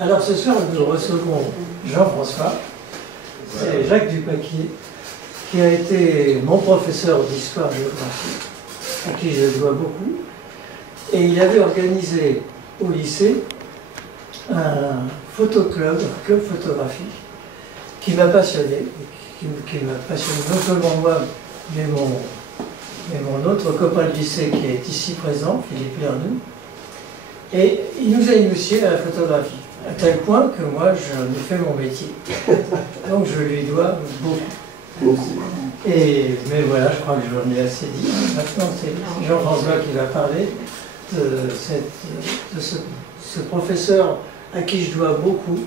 Alors ce soir, nous recevons Jean-François, c'est Jacques Dupaquier, qui a été mon professeur d'histoire-géographie, à qui je dois beaucoup. Et il avait organisé au lycée un photoclub, un club photographique, qui m'a passionné, qui m'a passionné non seulement moi, mais mon autre copain de lycée qui est ici présent, Philippe Lernoux. Et il nous a initiés à la photographie, à tel point que moi, j'en ai fait mon métier. Donc je lui dois beaucoup. Mais voilà, je crois que j'en ai assez dit. Maintenant, c'est Jean-François qui va parler de ce professeur à qui je dois beaucoup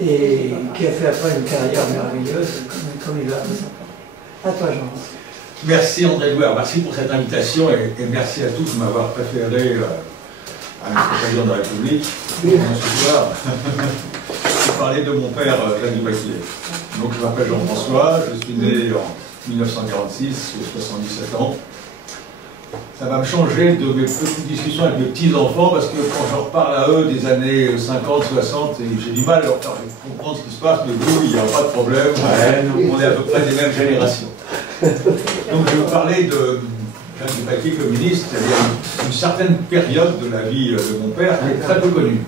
et qui a fait après une carrière merveilleuse, comme il va. À toi, Jean-François. Merci André-Louis, merci pour cette invitation et merci à tous de m'avoir préféré à notre président de la République ce soir. Je vais parler de mon père, Jacques Dupaquier. Donc je m'appelle Jean-François, je suis né en 1946, j'ai 77 ans. Ça va me changer de mes petites discussions avec mes petits-enfants parce que quand je reparle à eux des années 50, 60, j'ai du mal à leur faire comprendre ce qui se passe, mais vous, il n'y a pas de problème, on est à peu près des mêmes générations. Donc je vais vous parler de Jacques Dupaquier comme ministre, c'est-à-dire une certaine période de la vie de mon père qui est très peu connue.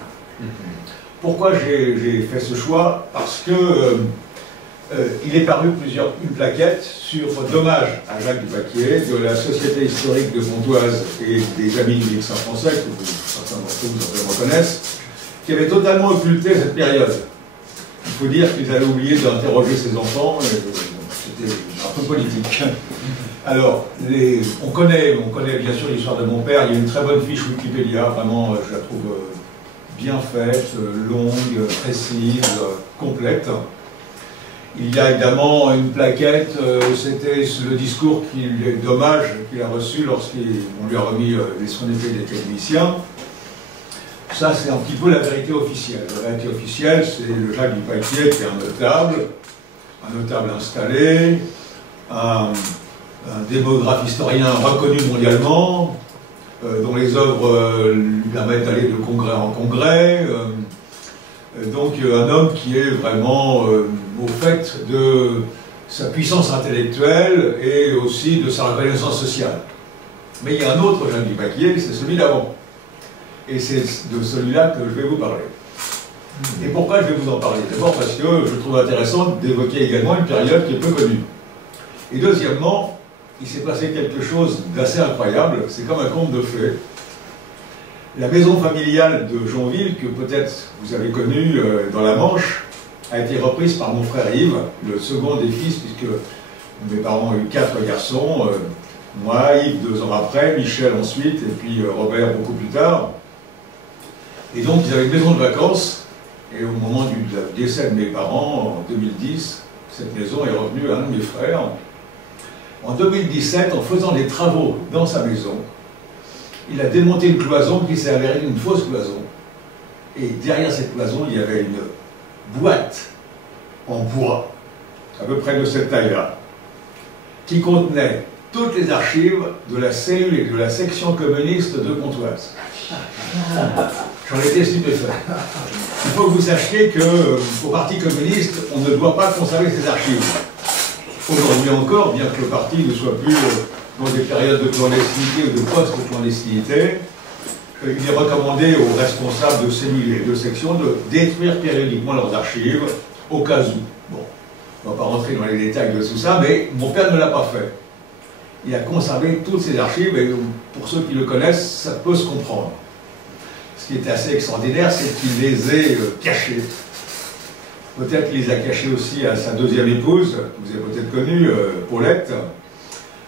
Pourquoi j'ai fait ce choix? Parce que il est paru une plaquette sur d'hommage à Jacques Dupaquier de la Société historique de Pontoise et des Amis du Lycée français, que certains d'entre vous reconnaissent, qui avait totalement occulté cette période. Il faut dire qu'ils avaient oublié d'interroger ses enfants, c'était un peu politique. Alors, on connaît bien sûr l'histoire de mon père, il y a une très bonne fiche Wikipédia, vraiment, je la trouve bien faite, longue, précise, complète. Il y a évidemment une plaquette, c'était le discours d'hommage qu'il a reçu lorsqu'on lui a remis son épée des techniciens. Ça, c'est un petit peu la vérité officielle. La vérité officielle, c'est le Jacques Dupaquier qui est un notable installé, un démographe historien reconnu mondialement, dont les œuvres lui permettent d'aller de congrès en congrès. Donc un homme qui est vraiment au fait de sa puissance intellectuelle et aussi de sa reconnaissance sociale. Mais il y a un autre Jacques Dupaquier, c'est celui d'avant. Et c'est de celui-là que je vais vous parler. Et pourquoi je vais vous en parler? D'abord parce que je trouve intéressant d'évoquer également une période qui est peu connue. Et deuxièmement, il s'est passé quelque chose d'assez incroyable, c'est comme un conte de fées. La maison familiale de Jonville, que peut-être vous avez connue dans la Manche, a été reprise par mon frère Yves, le second des fils, puisque mes parents ont eu 4 garçons, moi, Yves 2 ans après, Michel ensuite, et puis Robert beaucoup plus tard. Et donc ils avaient une maison de vacances, et au moment du décès de mes parents, en 2010, cette maison est revenue à un de mes frères. En 2017, en faisant des travaux dans sa maison, il a démonté une cloison qui s'est avérée une fausse cloison. Et derrière cette cloison, il y avait une boîte en bois, à peu près de cette taille-là, qui contenait toutes les archives de la cellule et de la section communiste de Pontoise. J'en étais stupéfait. Il faut que vous sachiez qu'au Parti communiste, on ne doit pas conserver ces archives. Aujourd'hui encore, bien que le parti ne soit plus dans des périodes de clandestinité ou de post-clandestinité, il est recommandé aux responsables de cellules et de sections de détruire périodiquement leurs archives, au cas où. Bon, on ne va pas rentrer dans les détails de tout ça, mais mon père ne l'a pas fait. Il a conservé toutes ces archives, et pour ceux qui le connaissent, ça peut se comprendre. Ce qui est assez extraordinaire, c'est qu'il les ait cachées. Peut-être qu'il les a cachées aussi à sa deuxième épouse, que vous avez peut-être connue, Paulette,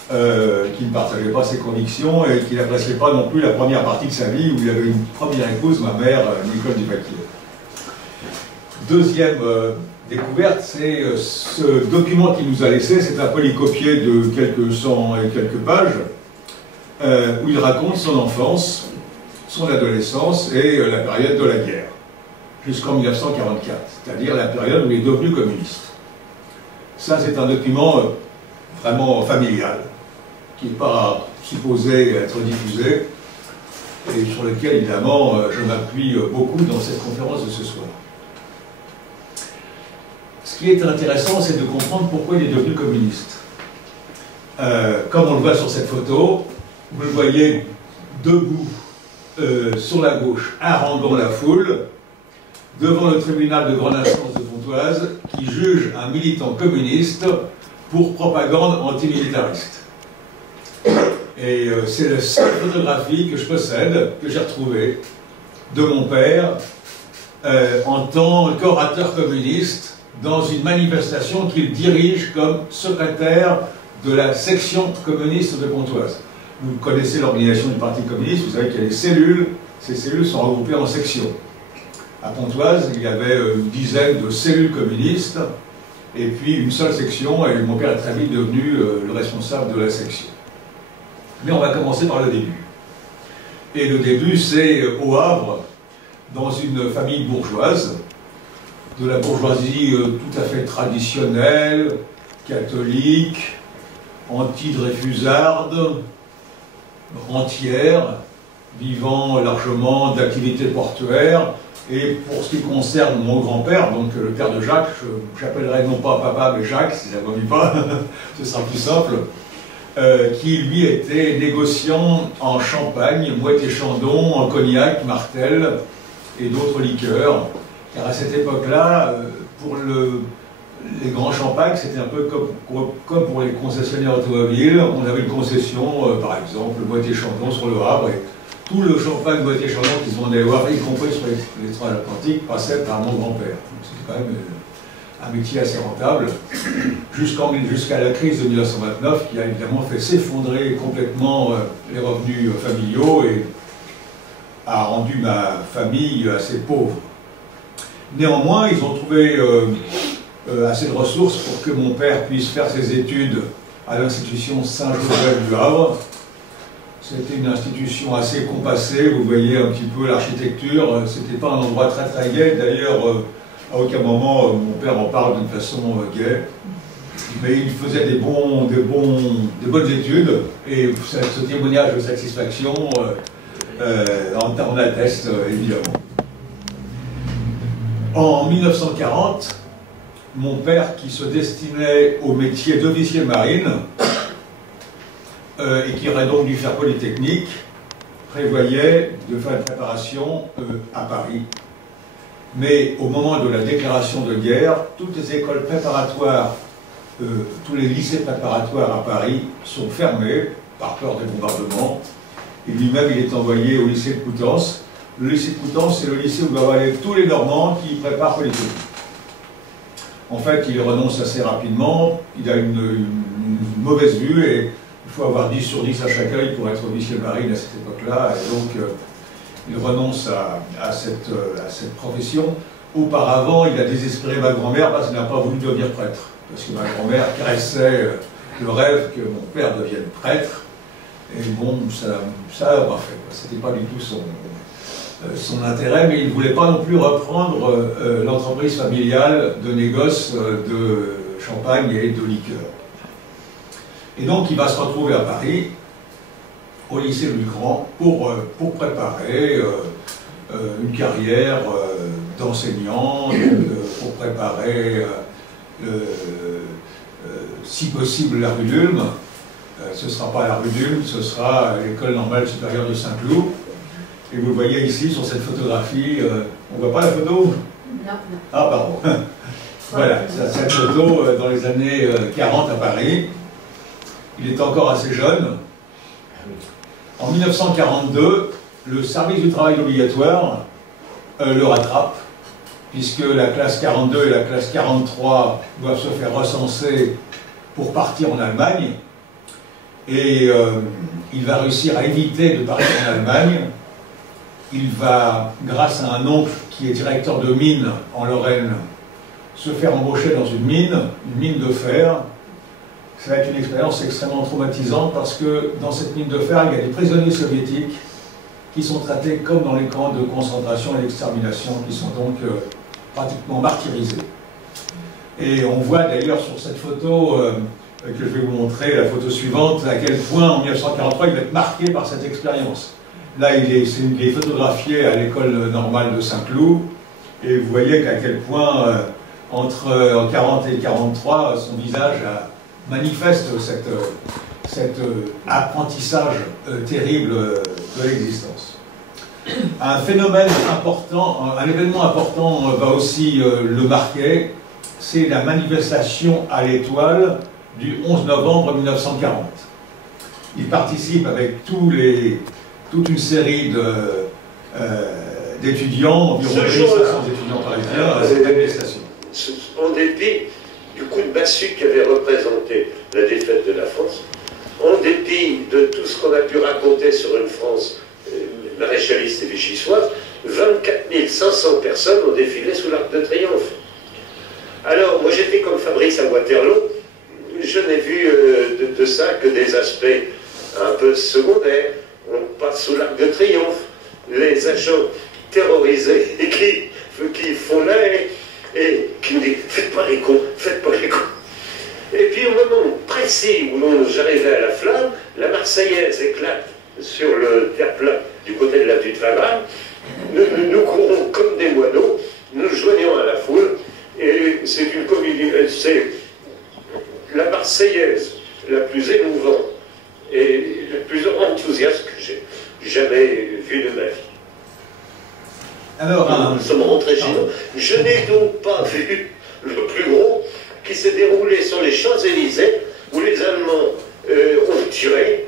qui ne partageait pas ses convictions et qui n'appréciait pas non plus la première partie de sa vie où il avait une première épouse, ma mère, Nicole Dupaquier. Deuxième découverte, c'est ce document qu'il nous a laissé, c'est un polycopié de quelques 100 et quelques pages, où il raconte son enfance, son adolescence et la période de la guerre, jusqu'en 1944, c'est-à-dire la période où il est devenu communiste. Ça, c'est un document vraiment familial, qui n'est pas supposé être diffusé. et sur lequel, évidemment, je m'appuie beaucoup dans cette conférence de ce soir. Ce qui est intéressant, c'est de comprendre pourquoi il est devenu communiste. Comme on le voit sur cette photo, vous le voyez debout sur la gauche, haranguant la foule, devant le tribunal de grande instance de Pontoise, qui juge un militant communiste pour propagande antimilitariste. Et c'est la seule photographie que je possède, que j'ai retrouvée, de mon père en tant qu'orateur communiste dans une manifestation qu'il dirige comme secrétaire de la section communiste de Pontoise. Vous connaissez l'organisation du Parti communiste, vous savez qu'il y a des cellules, ces cellules sont regroupées en sections. À Pontoise, il y avait une dizaine de cellules communistes, et puis une seule section, et mon père est très vite devenu le responsable de la section. Mais on va commencer par le début. Et le début, c'est au Havre, dans une famille bourgeoise, de la bourgeoisie tout à fait traditionnelle, catholique, anti-dreyfusarde, rentière, vivant largement d'activités portuaires. Et pour ce qui concerne mon grand-père, donc le père de Jacques, j'appellerai non pas papa mais Jacques, si ça ne va pas, ce sera plus simple, qui lui était négociant en champagne, Moët et Chandon, en cognac, Martel et d'autres liqueurs. Car à cette époque-là, pour les grands champagnes, c'était un peu comme pour les concessionnaires automobiles. On avait une concession, par exemple, Moët et Chandon sur le Havre, et tout le champagne Moët et Chandon qui se vendait au Havre, y compris sur les transatlantiques, passait par mon grand-père. C'était quand même un métier assez rentable, jusqu'à la crise de 1929, qui a évidemment fait s'effondrer complètement les revenus familiaux et a rendu ma famille assez pauvre. Néanmoins, ils ont trouvé assez de ressources pour que mon père puisse faire ses études à l'institution Saint-Joseph du Havre. C'était une institution assez compassée, vous voyez un petit peu l'architecture, c'était pas un endroit très très gai, d'ailleurs à aucun moment mon père en parle d'une façon gaie, mais il faisait des bonnes études, et ce témoignage de satisfaction en atteste évidemment. En 1940, mon père, qui se destinait au métier d'officier de marine, et qui aurait donc dû faire Polytechnique, prévoyait de faire une préparation à Paris. Mais au moment de la déclaration de guerre, toutes les écoles préparatoires, tous les lycées préparatoires à Paris sont fermés par peur des bombardements. Et lui-même, il est envoyé au lycée de Coutances. Le lycée de Coutances, c'est le lycée où doivent aller tous les Normands qui préparent Polytechnique. En fait, il renonce assez rapidement, il a une mauvaise vue, et il faut avoir 10 sur 10 à chaque œil pour être officier de marine à cette époque-là, et donc il renonce à cette profession. Auparavant, il a désespéré ma grand-mère parce qu'il n'a pas voulu devenir prêtre, parce que ma grand-mère caressait le rêve que mon père devienne prêtre, et bon, ça n'a pas fait, c'était pas du tout son intérêt, mais il ne voulait pas non plus reprendre l'entreprise familiale de négoce de champagne et de liqueur. Et donc il va se retrouver à Paris, au lycée Louis Grand, pour préparer une carrière d'enseignant, pour préparer, si possible, la rue d'Ulm. Ce ne sera pas la rue d'Ulm, ce sera l'école normale supérieure de Saint-Cloud. Et vous le voyez ici sur cette photographie, on ne voit pas la photo? Non, non. Ah, pardon. Voilà, cette photo dans les années 40 à Paris. Il est encore assez jeune. En 1942, le service du travail obligatoire le rattrape, puisque la classe 42 et la classe 43 doivent se faire recenser pour partir en Allemagne. Et il va réussir à éviter de partir en Allemagne. Il va, grâce à un oncle qui est directeur de mine en Lorraine, se faire embaucher dans une mine de fer. Ça va être une expérience extrêmement traumatisante parce que dans cette mine de fer, il y a des prisonniers soviétiques qui sont traités comme dans les camps de concentration et d'extermination, qui sont donc pratiquement martyrisés. Et on voit d'ailleurs sur cette photo que je vais vous montrer, la photo suivante, à quel point en 1943 il va être marqué par cette expérience. Là, il est photographié à l'école normale de Saint-Cloud, et vous voyez qu'à quel point, entre 40 et 43, son visage manifeste cet apprentissage terrible de l'existence. Un phénomène important, un événement important va aussi le marquer, c'est la manifestation à l'Étoile du 11 novembre 1940. Il participe avec toute une série d'étudiants, environ 500 étudiants parisiens, à cette manifestation. En dépit du coup de massue qui avait représenté la défaite de la France, en dépit de tout ce qu'on a pu raconter sur une France maréchaliste et vichysoise, 24 500 personnes ont défilé sous l'Arc de Triomphe. Alors, moi j'étais comme Fabrice à Waterloo, je n'ai vu de ça que des aspects un peu secondaires. On passe sous l'Arc de Triomphe, les agents terrorisés et qui font l'air et qui me disent « faites pas les cons, faites pas les cons ». Et puis au moment précis où j'arrivais à la flamme, la Marseillaise éclate sur le terre-plein du côté de l'avenue de Wagram. Nous courons comme des moineaux, nous joignons à la foule, et c'est une comédie, c'est la Marseillaise la plus émouvante et la plus enthousiaste que j'ai jamais vue de ma vie. Alors, nous sommes rentrés chez nous. Je n'ai donc pas vu le plus gros qui s'est déroulé sur les Champs-Élysées, où les Allemands ont tiré.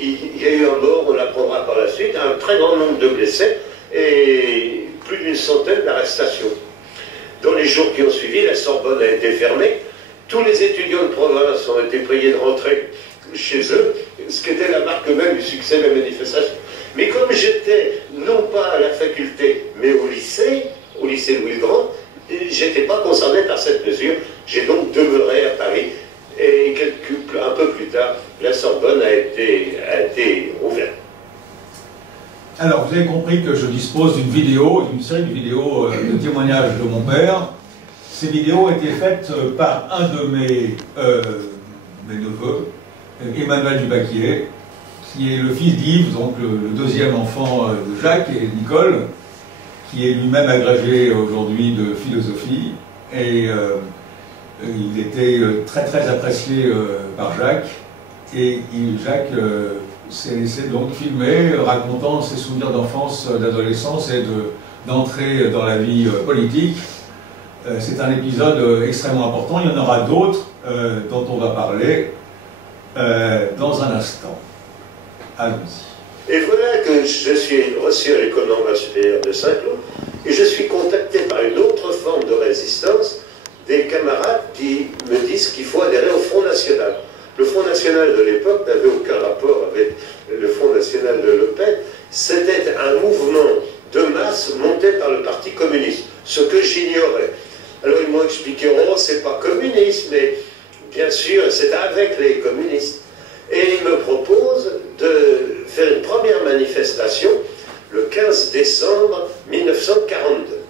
Il y a eu un mort, on l'apprendra par la suite, un très grand nombre de blessés et plus d'une centaine d'arrestations. Dans les jours qui ont suivi, la Sorbonne a été fermée. Tous les étudiants de province ont été priés de rentrer chez eux, ce qui était la marque même du succès de la manifestation. Mais comme j'étais non pas à la faculté, mais au lycée Louis-le-Grand, j'étais pas concerné par cette mesure. J'ai donc demeuré à Paris. Et un peu plus tard, la Sorbonne a été ouverte. Alors, vous avez compris que je dispose d'une série de vidéos de témoignages de mon père. Ces vidéos ont été faites par un de mes neveux, Emmanuel Dubaquier, qui est le fils d'Yves, donc le deuxième enfant de Jacques et Nicole, qui est lui-même agrégé aujourd'hui de philosophie. Et il était très très apprécié par Jacques. Et Jacques s'est laissé donc filmer, racontant ses souvenirs d'enfance, d'adolescence et d'entrée dans la vie politique. C'est un épisode extrêmement important. Il y en aura d'autres dont on va parler dans un instant. Allons-y. Et voilà que je suis reçu à l'École normale supérieure de Saint-Cloud et je suis contacté par une autre forme de résistance, des camarades qui me disent qu'il faut adhérer au Front National. Le Front National de l'époque n'avait aucun rapport avec le Front National de Le Pen. C'était un mouvement de masse monté par le Parti communiste, ce que j'ignorais. Alors ils m'ont expliqué, oh, c'est pas communiste, mais bien sûr, c'est avec les communistes. Et ils me proposent de faire une première manifestation le 15 décembre 1942.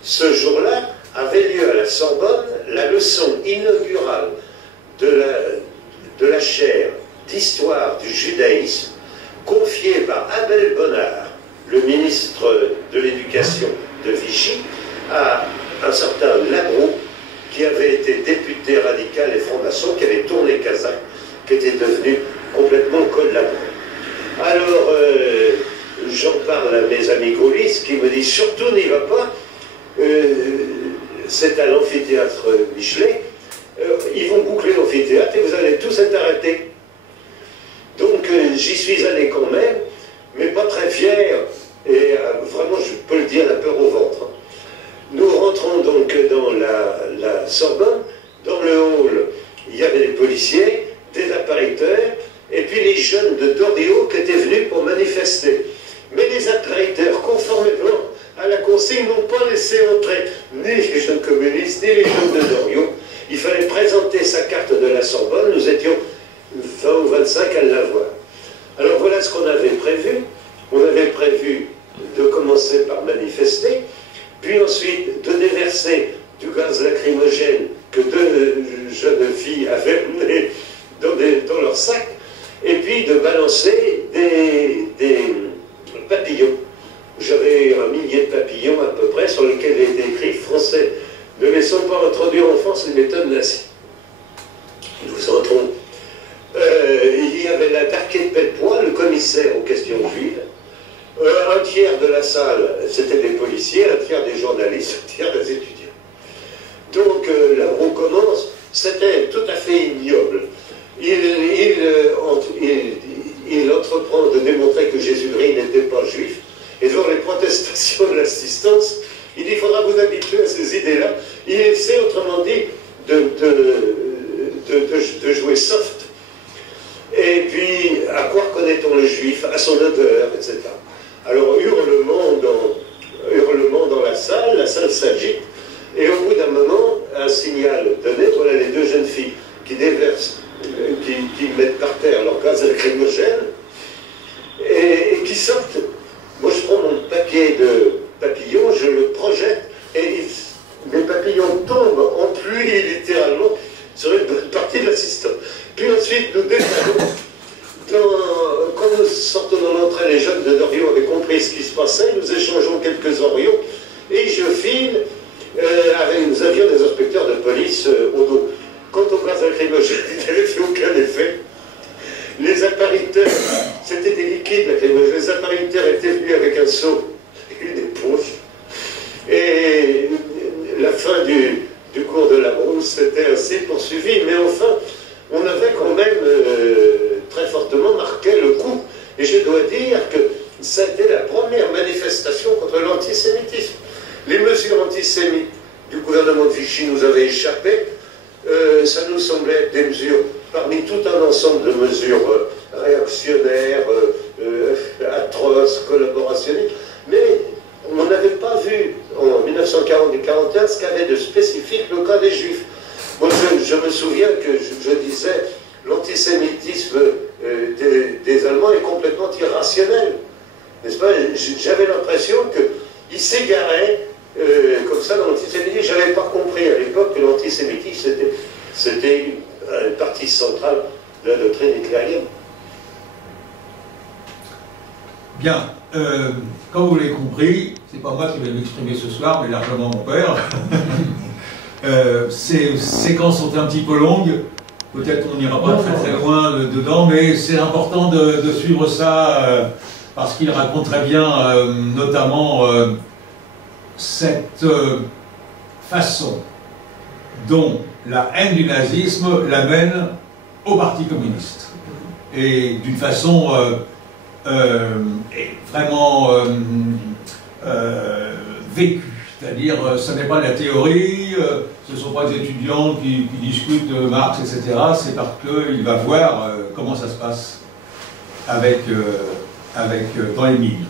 Ce jour-là avait lieu à la Sorbonne la leçon inaugurale de la chaire d'histoire du judaïsme confiée par Abel Bonnard, le ministre de l'Éducation de Vichy, à un certain Labrouk, qui avait été député radical et franc-maçon, qui avait tourné kazakh, qui était devenu complètement collaborateur. Alors, j'en parle à mes amis gaullistes qui me disent surtout n'y va pas, c'est à l'amphithéâtre Michelet, ils vont boucler l'amphithéâtre et vous allez tous être arrêtés. Donc j'y suis allé quand même, mais pas très fier, et vraiment je peux le dire, la peur au ventre. Nous rentrons donc dans la Sorbonne, dans le hall, il y avait des policiers, des apparaîteurs, et puis les jeunes de Doriot qui étaient venus pour manifester. Mais les apparaîteurs, conformément à la consigne, n'ont pas laissé entrer ni les jeunes communistes, ni les jeunes de Doriot. Il fallait présenter sa carte de la Sorbonne, nous étions 20 ou 25 à l'avoir. Alors voilà ce qu'on avait prévu. On avait prévu de commencer par manifester, puis ensuite de déverser du gaz lacrymogène que deux jeunes filles avaient mené dans leur sac, et puis de balancer des papillons. J'avais 1 millier de papillons à peu près, sur lesquels il était écrit « Français, ne laissons pas introduire en France les méthodes nazies ». Nous entrons. Il y avait la Tarquet de Pellepoix, le commissaire aux questions juives. Un tiers de la salle, c'était des policiers, un tiers des journalistes, un tiers des étudiants. Donc là où on commence, c'était tout à fait ignoble. Il entreprend de démontrer que Jésus-Christ n'était pas juif, et devant les protestations de l'assistance, il dit: il faudra vous habituer à ces idées-là. Il essaie, autrement dit, de jouer soft. Et puis, à quoi reconnaît-on le juif? À son odeur, etc. Alors, hurlement dans la salle s'agite, et au bout d'un moment, un signal donné, voilà les 2 jeunes filles qui déversent, qui mettent par terre leur gaz lacrymogène, et qui sortent. Moi, je prends mon paquet de papillons, je le projette, et les papillons tombent en pluie, littéralement, sur une bonne partie de l'assistant. Puis ensuite, nous détalons. Quand nous sortons dans l'entrée, les jeunes de Doriot avaient compris ce qui se passait, nous échangeons quelques oriaux, et je file, nous avions des inspecteurs de police au dos. Quant au gaz lacrymogène, il n'avait fait aucun effet. Les appariteurs, c'était des liquides lacrymogènes, les appariteurs étaient venus avec un seau et une éponge. Et la fin du cours de la brousse s'était ainsi poursuivie, mais enfin, on avait quand même très fortement marqué le coup. Et je dois dire que c'était la première manifestation contre l'antisémitisme. Les mesures antisémites du gouvernement de Vichy nous avaient échappé. Ça nous semblait être des mesures, parmi tout un ensemble de mesures réactionnaires, atroces, collaborationnistes, mais on n'avait pas vu en 1940 et 1941 ce qu'avait de spécifique le cas des Juifs. Moi, je me souviens que je disais l'antisémitisme des Allemands est complètement irrationnel. N'est-ce pas? J'avais l'impression qu'ils s'égaraient comme ça dans l'antisémitisme. Je n'avais pas compris à l'époque que l'antisémitisme c'était une partie centrale de la doctrine hitlérienne. Bien, comme vous l'avez compris, c'est pas moi qui vais m'exprimer ce soir, mais largement mon père. Ces séquences sont un petit peu longues, peut-être on n'ira pas très loin dedans, mais c'est important de suivre ça parce qu'il raconte très bien notamment cette façon dont la haine du nazisme l'amène au Parti communiste. Et d'une façon vraiment vécue. C'est-à-dire, ce n'est pas la théorie, ce ne sont pas des étudiants qui discutent de Marx, etc. C'est parce qu'il va voir comment ça se passe dans les mines.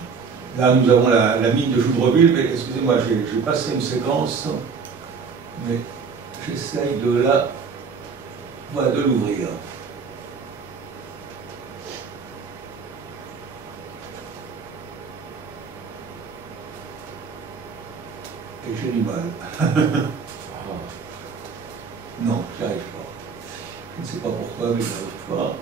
Là, nous avons la mine de Joudreville, mais excusez-moi, j'ai passé une séquence, mais j'essaye de l'ouvrir. Et j'ai du mal. Non, j'y arrive pas. Je ne sais pas pourquoi, mais j'y arrive pas.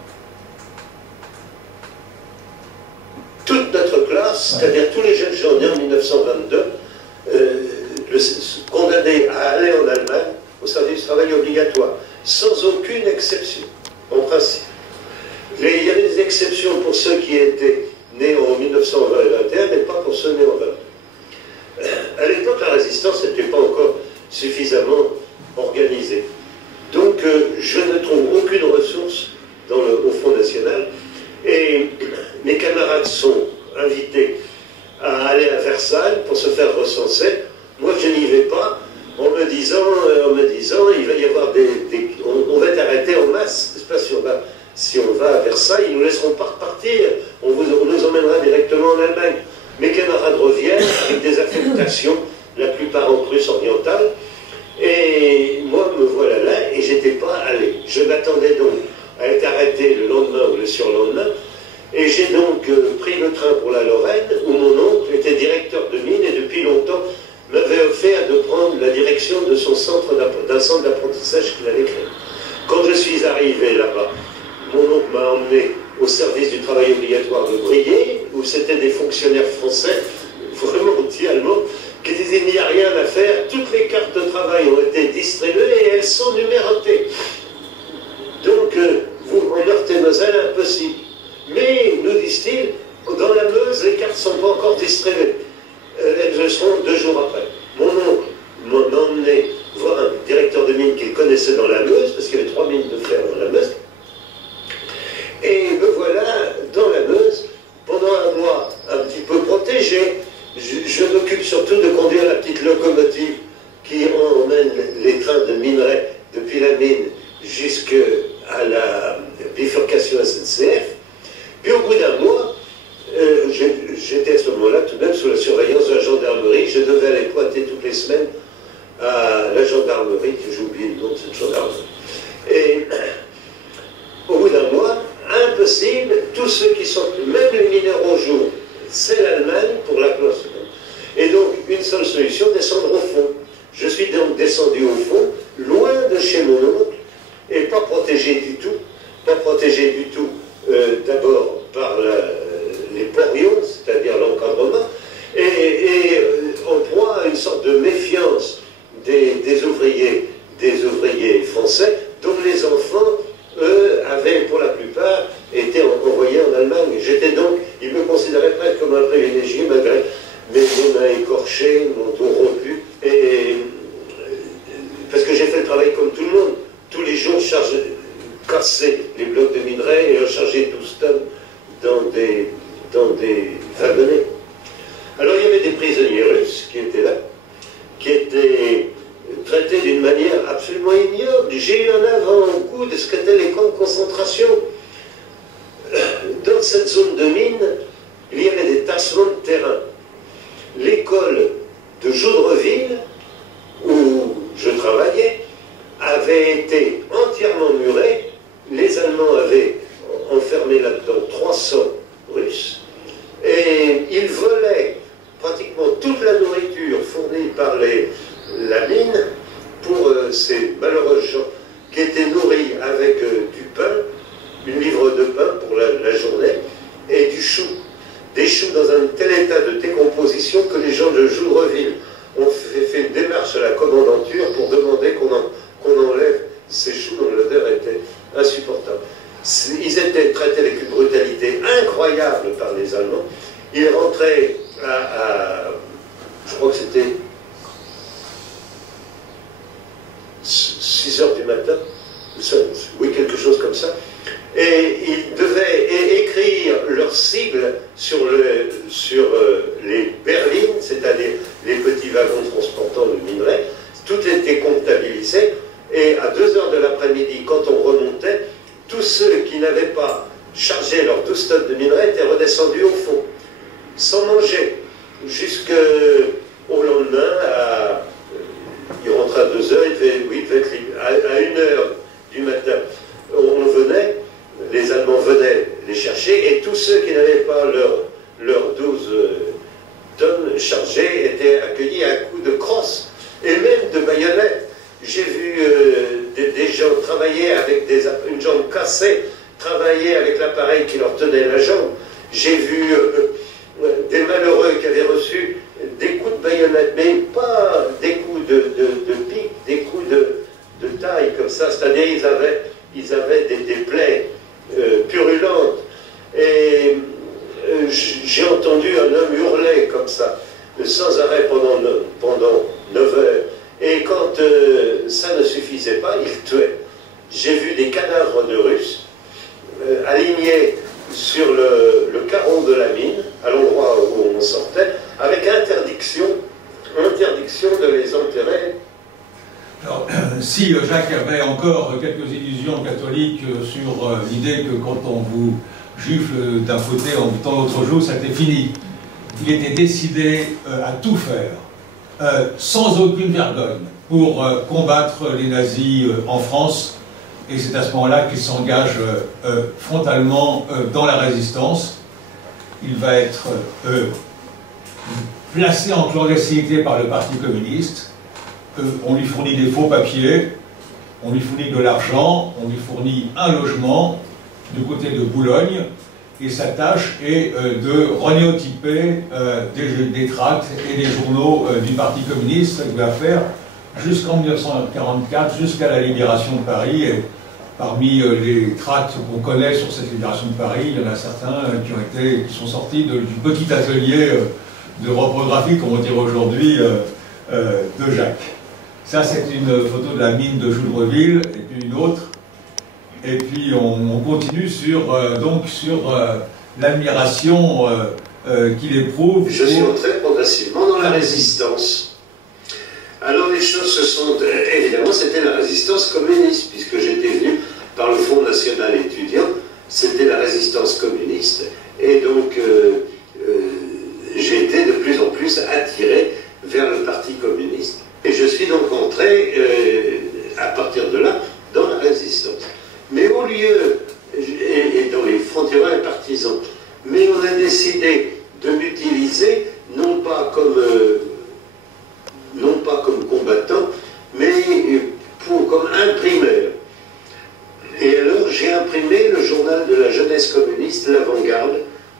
Toute notre classe, c'est-à-dire tous les jeunes gens nés en 1922, condamnés à aller en Allemagne au service du travail obligatoire, sans aucune exception, en principe. Il y avait des exceptions pour ceux qui étaient nés en 1920 et 21, mais pas pour ceux nés en 22. À l'époque, la résistance n'était pas encore suffisamment organisée. Donc, je ne trouve aucune ressource au Front National. Et mes camarades sont invités à aller à Versailles pour se faire recenser. Moi, je n'y vais pas, en me disant il va y avoir on va être arrêtés en masse, n'est-ce pas, si on va à Versailles, ils ne nous laisseront pas repartir, on nous emmènera directement en Allemagne. Mes camarades reviennent avec des affectations, la plupart en Prusse orientale, et moi me voilà là, et j'étais pas allé. Je m'attendais donc à être arrêté le lendemain ou le surlendemain, et j'ai donc pris le train pour la Lorraine, où mon oncle était directeur de mine, et depuis longtemps m'avait offert de prendre la direction de d'un centre d'apprentissage qu'il avait créé. Quand je suis arrivé là-bas, mon oncle m'a emmené au service du travail obligatoire de Briey, où c'était des fonctionnaires français, vraiment anti-allemands, qui disaient il n'y a rien à faire, toutes les cartes de travail ont été distribuées et elles sont numérotées. Donc, vous, en Meurthe-et-Moselle, impossible. Mais, nous disent-ils, dans la Meuse, les cartes ne sont pas encore distribuées. Elles le seront 2 jours après. Mon oncle m'a emmené voir un directeur de mine qu'il connaissait dans la Meuse, parce qu'il y avait 3 mines de fer dans la Meuse. Et me voilà dans la Meuse, pendant un mois, un petit peu protégé. Je m'occupe surtout de conduire la petite locomotive qui emmène les trains de minerai depuis la mine jusqu'à la bifurcation SNCF. Puis au bout d'un mois, j'étais à ce moment-là tout de même sous la surveillance de la gendarmerie. Je devais aller pointer toutes les semaines à la gendarmerie, que j'ai oublié le nom de cette gendarmerie. Et au bout d'un mois, impossible, tous ceux qui sont, même les mineurs au jour, c'est l'Allemagne pour la classe. Et donc, une seule solution, descendre au fond. Je suis donc descendu au fond, loin de chez mon oncle, et pas protégé du tout. Pas protégé du tout, d'abord par les porions, c'est-à-dire l'encadrement, et en proie à une sorte de méfiance des ouvriers français, dont les enfants, eux, avaient pour la plupart été envoyés en Allemagne. J'étais donc, ils me considéraient presque comme un privilégié, malgré mes mains écorchées, mon dos rompu, et parce que j'ai fait le travail comme tout le monde. Tous les jours, casser les blocs de minerai et recharger 12 tonnes dans des wagonnets. Alors il y avait des prisonniers russes qui étaient là, qui étaient traités d'une manière absolument ignoble. J'ai eu un avant-goût de ce qu'étaient les camps de concentration. Dans cette zone de mine, il y avait des tassements de terrain. L'école de Joudreville, où je travaillais, avait été entièrement murée. Les Allemands avaient enfermé là-dedans 300 Russes. Et ils volaient pratiquement toute la nourriture fournie par la mine pour ces malheureux gens qui étaient nourris avec du pain, une livre de pain pour la journée, et du chou. Des choux dans un tel état de décomposition que les gens de Joudreville ont fait une démarche à la commandanture pour demander qu'on enlève ces choux dont l'odeur était insupportable. Ils étaient traités avec une brutalité incroyable par les Allemands. Ils rentraient je crois que c'était 6 heures du matin, oui, quelque chose comme ça, et ils devaient écrire leur cible sur les berlines, c'est-à-dire les petits wagons transportant le minerai. Tout était comptabilisé, et à 2 heures de l'après-midi, quand on remontait, tous ceux qui n'avaient pas chargé leurs 12 tonnes de minerai étaient redescendus au fond, sans manger, jusqu'au lendemain, il rentrait à 2 heures, il devait être libre. À 1 heure du matin, on venait, les Allemands venaient les chercher, et tous ceux qui n'avaient pas leurs 12 tonnes chargées étaient accueillis à coups de crosse, et même de baïonnettes. J'ai vu des gens travailler avec une jambe cassée, travailler avec l'appareil qui leur tenait la jambe. J'ai vu des malheureux qui avaient reçu des coups de baïonnette, mais pas des coups de pique, des coups de taille comme ça, c'est-à-dire ils avaient des plaies purulentes. Et j'ai entendu un homme hurler comme ça, sans arrêt pendant 9 heures. Et quand ça ne suffisait pas, il tuait. J'ai vu des cadavres de Russes alignés sur le carreau de la mine, à l'endroit où on sortait, avec interdiction de les enterrer. Alors, si Jacques avait encore quelques illusions catholiques sur l'idée que quand on vous gifle d'un côté en boutant l'autre joue, ça était fini. Il était décidé à tout faire, sans aucune vergogne, pour combattre les nazis en France. Et c'est à ce moment-là qu'il s'engage frontalement dans la résistance. Il va être placé en clandestinité par le Parti communiste. On lui fournit des faux papiers, on lui fournit de l'argent, on lui fournit un logement, du côté de Boulogne, et sa tâche est de renéotyper des tracts et des journaux du Parti communiste. Il va faire jusqu'en 1944, jusqu'à la libération de Paris. Et parmi les tracts qu'on connaît sur cette libération de Paris, il y en a certains qui sont sortis du petit atelier de reprographie, comme on dirait aujourd'hui, de Jacques. Ça, c'est une photo de la mine de Joudreville, et puis une autre. Et puis on continue sur l'admiration qu'il éprouve. Je suis entré progressivement dans la résistance. Alors les choses se sont... Évidemment, c'était la résistance communiste, puisque j'étais venu par le Front National étudiant, c'était la résistance communiste. Et donc, j'ai été de plus en plus attiré vers le Parti communiste. Et je suis donc entré, à partir de là, dans la résistance. Mais au lieu, et dans les frontières et partisans, mais on a décidé de m'utiliser, non pas comme combattant, mais comme imprimeur. Et alors j'ai imprimé le journal de la jeunesse communiste, l'Avant-Garde,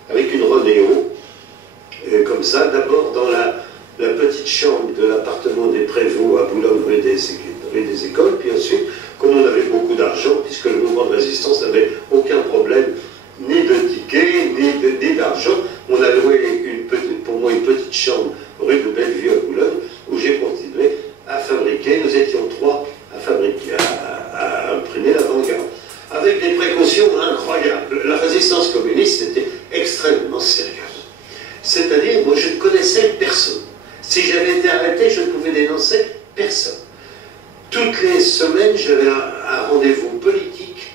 avec une Rodéo, comme ça, d'abord dans la petite chambre de l'appartement des Prévost à Boulogne, rue des Écoles, puis ensuite, comme on avait beaucoup d'argent, puisque le mouvement de résistance n'avait aucun problème, ni de tickets, ni d'argent, on a loué pour moi une petite chambre rue de Bellevue à Boulogne, où j'ai continué à fabriquer, nous étions 3 à fabriquer, à imprimer l'Avant-Garde, avec des précautions incroyables. La résistance communiste était extrêmement sérieuse. C'est-à-dire, moi je ne connaissais personne. Si j'avais été arrêté, je ne pouvais dénoncer personne. Toutes les semaines, j'avais un rendez-vous politique.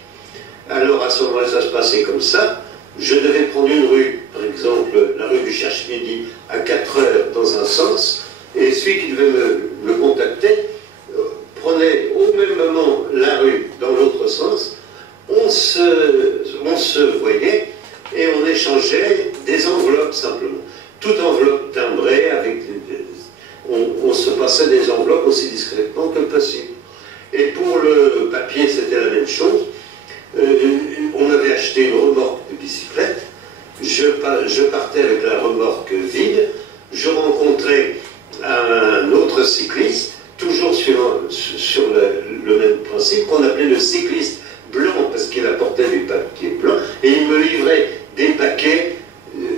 Alors à ce moment-là, ça se passait comme ça. Je devais prendre une rue, par exemple, la rue du Cherche-Midi, à 4 heures dans un sens, et celui qui devait me contacter prenait au même moment la rue dans l'autre sens. On se voyait et on échangeait des enveloppes simplement. Toute enveloppe timbrée, on se passait des enveloppes aussi discrètement que possible. Et pour le papier, c'était la même chose. On avait acheté une remorque de bicyclette. Je partais avec la remorque vide. Je rencontrais un autre cycliste, toujours sur le même principe, qu'on appelait le cycliste blanc, parce qu'il apportait du papier blanc, et il me livrait des paquets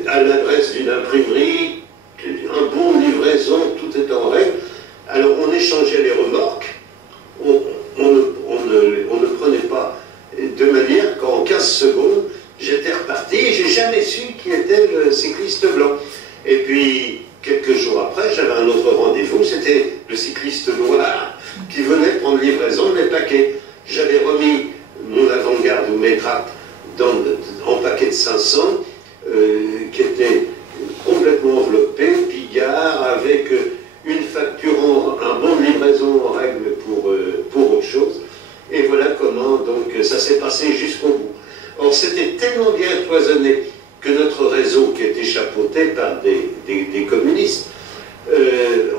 à l'adresse d'une imprimerie, un bon livraison, tout est en règle. Alors on échangeait les remorques, on ne prenait pas, de manière qu'en 15 secondes, j'étais reparti et j'ai jamais su qui était le cycliste blanc. Et puis, quelques jours après, j'avais un autre rendez-vous, c'était le cycliste noir qui venait prendre livraison de mes paquets. J'avais remis mon avant-garde ou mes tracts en paquet de 500, qui était complètement enveloppé, billard, avec une facture, un bon de livraison en règle pour autre chose. Et voilà comment donc ça s'est passé jusqu'au bout. Or, c'était tellement bien cloisonné que notre réseau, qui était chapeauté par des communistes,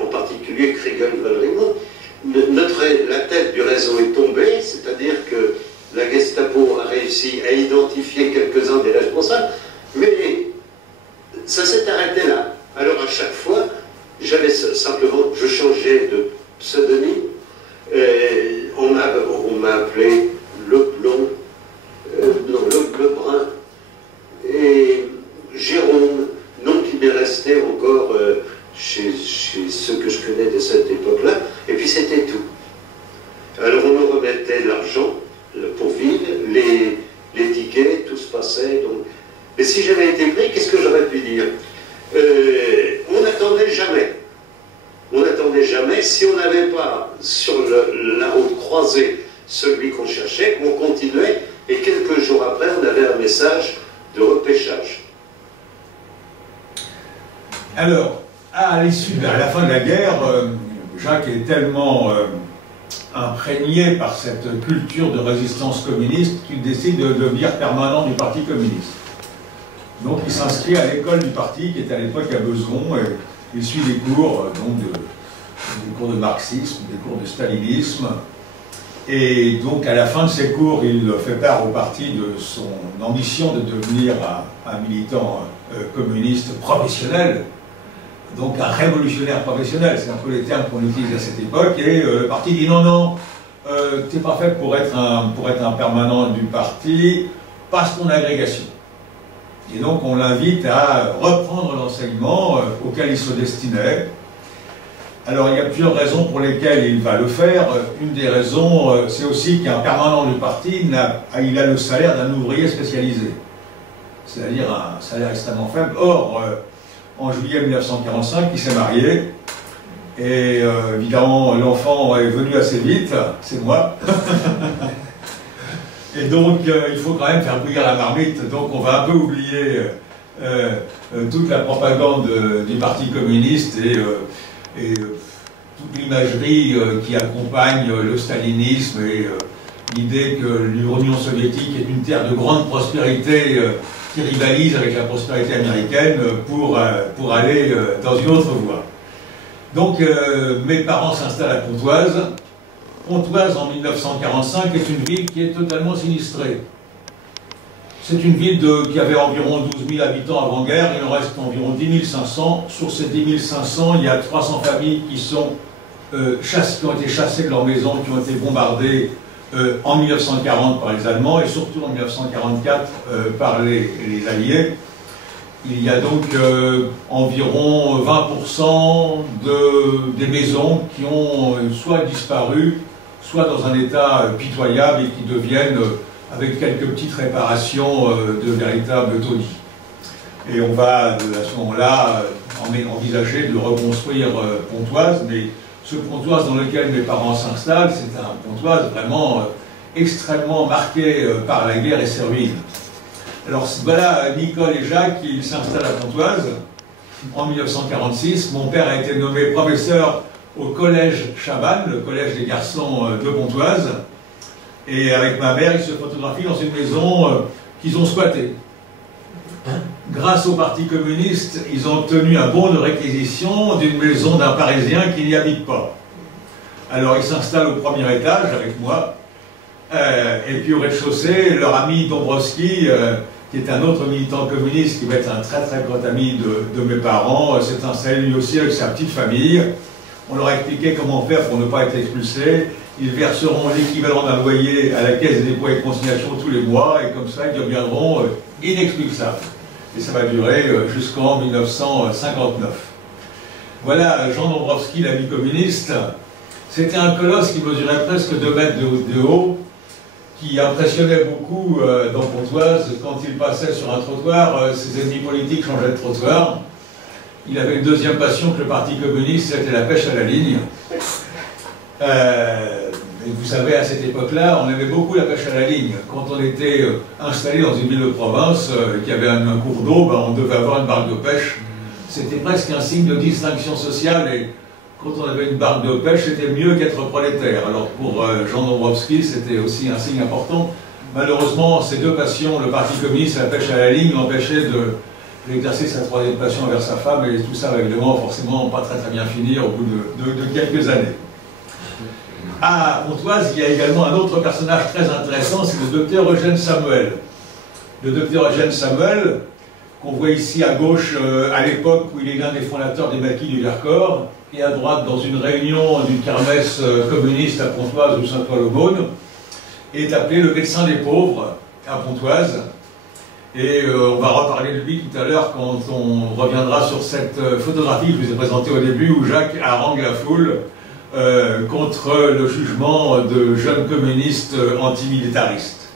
en particulier Kriegel-Valrimont, la tête du réseau est tombée, c'est-à-dire que la Gestapo a réussi à identifier quelques-uns des responsables, mais ça s'est arrêté là. Alors à chaque fois, je changeais de pseudonyme, on m'a appelé Le Blond, le Brun, et Jérôme, nom qui m'est resté encore chez ceux que je connais de cette époque-là, et puis c'était tout. Alors on me remettait de l'argent pour vivre, les tickets, tout se passait. Donc... Mais si j'avais été pris, qu'est-ce que j'aurais pu dire? On n'attendait jamais. On n'attendait jamais. Si on n'avait pas sur la route croisée celui qu'on cherchait, on continuait, et quelques jours après, on avait un message de repêchage. Alors, à la fin de la guerre, Jacques est tellement imprégné par cette culture de résistance communiste qu'il décide de devenir permanent du Parti communiste. Donc il s'inscrit à l'école du parti qui était à l'époque à Besançon, et il suit des cours, des cours de marxisme, des cours de stalinisme, Et donc, à la fin de ses cours, il fait part au parti de son ambition de devenir un militant communiste professionnel, donc un révolutionnaire professionnel, c'est un peu les termes qu'on utilise à cette époque, et le parti dit non, non, t'es pas fait pour être un permanent du parti, passe ton agrégation. Et donc on l'invite à reprendre l'enseignement auquel il se destinait. Alors il y a plusieurs raisons pour lesquelles il va le faire. Une des raisons, c'est aussi qu'un permanent du parti, il a le salaire d'un ouvrier spécialisé, c'est-à-dire un salaire extrêmement faible. Or, en juillet 1945, il s'est marié, et évidemment l'enfant est venu assez vite, c'est moi. Et donc il faut quand même faire bouillir la marmite, donc on va un peu oublier toute la propagande du Parti communiste et toute l'imagerie qui accompagne le stalinisme et l'idée que l'Union soviétique est une terre de grande prospérité qui rivalise avec la prospérité américaine pour aller dans une autre voie. Donc mes parents s'installent à Pontoise. Pontoise en 1945 est une ville qui est totalement sinistrée. C'est une ville qui avait environ 12 000 habitants avant-guerre, il en reste environ 10 500. Sur ces 10 500, il y a 300 familles qui ont été chassées de leur maison, qui ont été bombardées en 1940 par les Allemands et surtout en 1944 par les Alliés. Il y a donc environ 20% des maisons qui ont soit disparu, soit dans un état pitoyable et qui deviennent, avec quelques petites réparations, de véritables taudis. Et on va, à ce moment-là, envisager de reconstruire Pontoise, mais ce Pontoise dans lequel mes parents s'installent, c'est un Pontoise vraiment extrêmement marqué par la guerre et ses ruines. Alors voilà, Nicole et Jacques, ils s'installent à Pontoise en 1946. Mon père a été nommé professeur au collège Chabannes, le collège des garçons de Pontoise. Et avec ma mère, ils se photographient dans une maison qu'ils ont squattée. Grâce au Parti communiste, ils ont obtenu un bon de réquisition d'une maison d'un Parisien qui n'y habite pas. Alors ils s'installent au premier étage avec moi. Et puis au rez-de-chaussée, leur ami Dombrowski, qui est un autre militant communiste, qui va être un très très grand ami de mes parents, s'est installé lui aussi avec sa petite famille. On leur a expliqué comment faire pour ne pas être expulsés. Ils verseront l'équivalent d'un loyer à la caisse des dépôts et consignations tous les mois, et comme ça, ils deviendront inexpulsables. Et ça va durer jusqu'en 1959. Voilà Jean Dombrowski, l'ami communiste. C'était un colosse qui mesurait presque 2 mètres de haut, qui impressionnait beaucoup dans Pontoise. Quand il passait sur un trottoir, ses ennemis politiques changeaient de trottoir. Il avait une deuxième passion que le Parti communiste, c'était la pêche à la ligne. Et vous savez, à cette époque-là, on aimait beaucoup la pêche à la ligne. Quand on était installé dans une ville de province, qui avait un cours d'eau, on devait avoir une barque de pêche. C'était presque un signe de distinction sociale, et quand on avait une barque de pêche, c'était mieux qu'être prolétaire. Alors pour Jean Dombrowski, c'était aussi un signe important. Malheureusement, ces deux passions, le Parti communiste et la pêche à la ligne, l'empêchaient d'exercer sa troisième passion envers sa femme, et tout ça va évidemment forcément pas très bien finir au bout de quelques années. À Pontoise, il y a également un autre personnage très intéressant, c'est le docteur Eugène Samuel. Le docteur Eugène Samuel, qu'on voit ici à gauche, à l'époque où il est l'un des fondateurs des maquis du Vercors, et à droite dans une réunion d'une kermesse communiste à Pontoise ou Saint-Ouen-l'Aumône, est appelé le médecin des pauvres à Pontoise. Et on va reparler de lui tout à l'heure quand on reviendra sur cette photographie que je vous ai présentée au début, où Jacques harangue la foule contre le jugement de jeunes communistes antimilitaristes.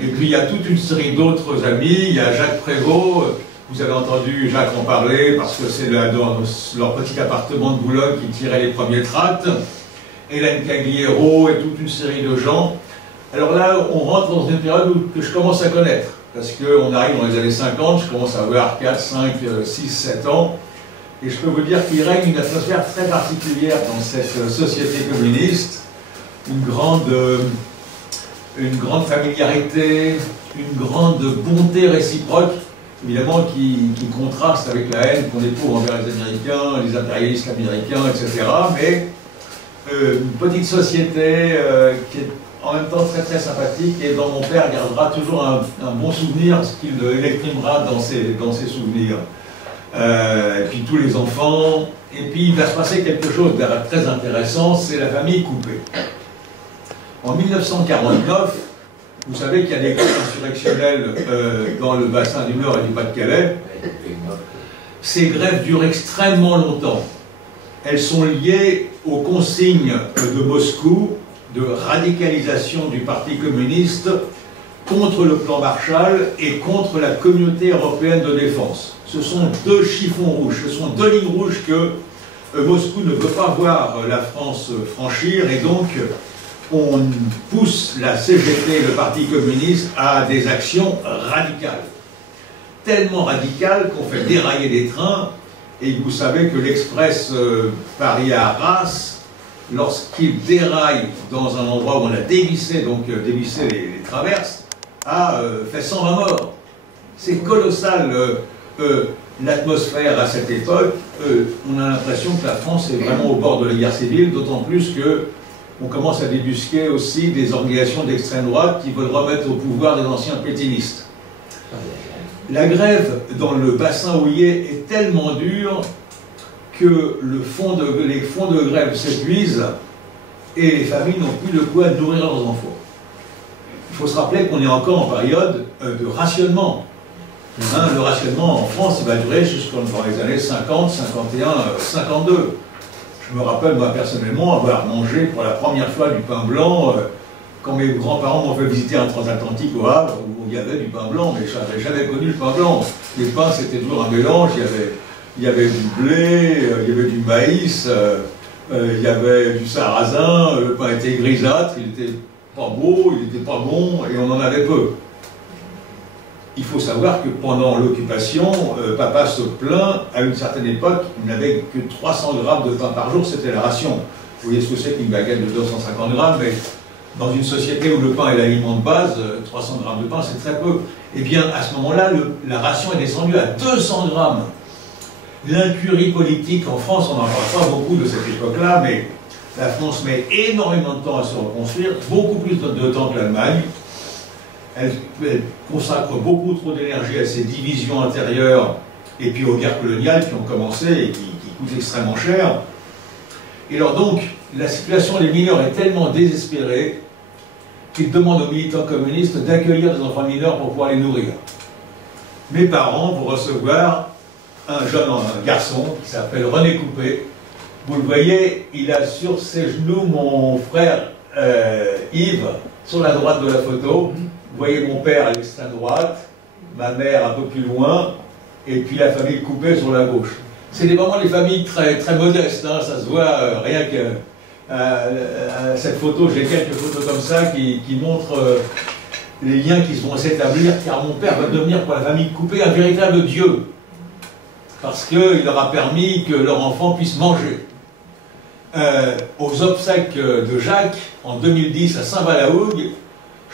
Et puis il y a toute une série d'autres amis. Il y a Jacques Prévost, vous avez entendu Jacques en parler parce que c'est dans leur petit appartement de Boulogne qui tirait les premiers tracts. Hélène Cagliero et toute une série de gens. Alors là, on rentre dans une période que je commence à connaître, parce qu'on arrive dans les années 50, je commence à avoir 4, 5, 6, 7 ans. Et je peux vous dire qu'il règne une atmosphère très particulière dans cette société communiste, une grande familiarité, une grande bonté réciproque, évidemment qui contraste avec la haine qu'on éprouve envers les Américains, les impérialistes américains, etc. Mais une petite société qui est en même temps très très sympathique et dont mon père gardera toujours un bon souvenir, ce qu'il exprimera dans ses souvenirs. Et puis tous les enfants, et puis il va se passer quelque chose de très intéressant, c'est la famille Coupet. En 1949, vous savez qu'il y a des groupes insurrectionnels dans le bassin du Nord et du Pas-de-Calais. Ces grèves durent extrêmement longtemps. Elles sont liées aux consignes de Moscou de radicalisation du Parti communiste contre le plan Marshall et contre la communauté européenne de défense. Ce sont deux chiffons rouges, ce sont deux lignes rouges que Moscou ne veut pas voir la France franchir, et donc on pousse la CGT, le Parti communiste, à des actions radicales. Tellement radicales qu'on fait dérailler des trains, et vous savez que l'Express Paris à Arras, lorsqu'il déraille dans un endroit où on a dévissé, dévissé les traverses, a fait 120 morts. C'est colossal l'atmosphère à cette époque. On a l'impression que la France est vraiment au bord de la guerre civile, d'autant plus que on commence à débusquer aussi des organisations d'extrême droite qui veulent remettre au pouvoir des anciens pétinistes. La grève dans le bassin houiller est tellement dure que les fonds de grève s'épuisent et les familles n'ont plus de quoi nourrir leurs enfants. Il faut se rappeler qu'on est encore en période de rationnement. Hein, le rationnement en France, il va durer jusqu'en les années 50, 51, 52. Je me rappelle, moi, personnellement, avoir mangé pour la première fois du pain blanc quand mes grands-parents m'ont fait visiter un transatlantique au Havre, où il y avait du pain blanc, mais je n'avais jamais connu le pain blanc. Les pains, c'était toujours un mélange, il y avait du blé, il y avait du maïs, il y avait du sarrasin, le pain était grisâtre, il n'était pas beau, il n'était pas bon, et on en avait peu. Il faut savoir que pendant l'occupation, papa se plaint, à une certaine époque, il n'avait que 300 grammes de pain par jour, c'était la ration. Vous voyez ce que c'est qu'une baguette de 250 grammes, mais dans une société où le pain est l'aliment de base, 300 grammes de pain, c'est très peu. Eh bien, à ce moment-là, la ration est descendue à 200 grammes. L'incurie politique en France, on n'en parle pas beaucoup de cette époque-là, mais la France met énormément de temps à se reconstruire, beaucoup plus de temps que l'Allemagne. Elle consacre beaucoup trop d'énergie à ses divisions intérieures et puis aux guerres coloniales qui ont commencé et qui coûtent extrêmement cher. Et alors donc, la situation des mineurs est tellement désespérée qu'ils demandent aux militants communistes d'accueillir des enfants mineurs pour pouvoir les nourrir. Mes parents vont recevoir un garçon qui s'appelle René Coupet. Vous le voyez, il a sur ses genoux mon frère Yves, sur la droite de la photo. Vous voyez mon père à l'extrême droite, ma mère un peu plus loin, et puis la famille Coupet sur la gauche. C'est vraiment des familles très, très modestes, hein, ça se voit rien que cette photo, j'ai quelques photos comme ça qui montrent les liens qui vont s'établir, car mon père va devenir pour la famille Coupet un véritable dieu, parce qu'il leur a permis que leur enfant puisse manger. Aux obsèques de Jacques, en 2010 à Saint-Valahougue,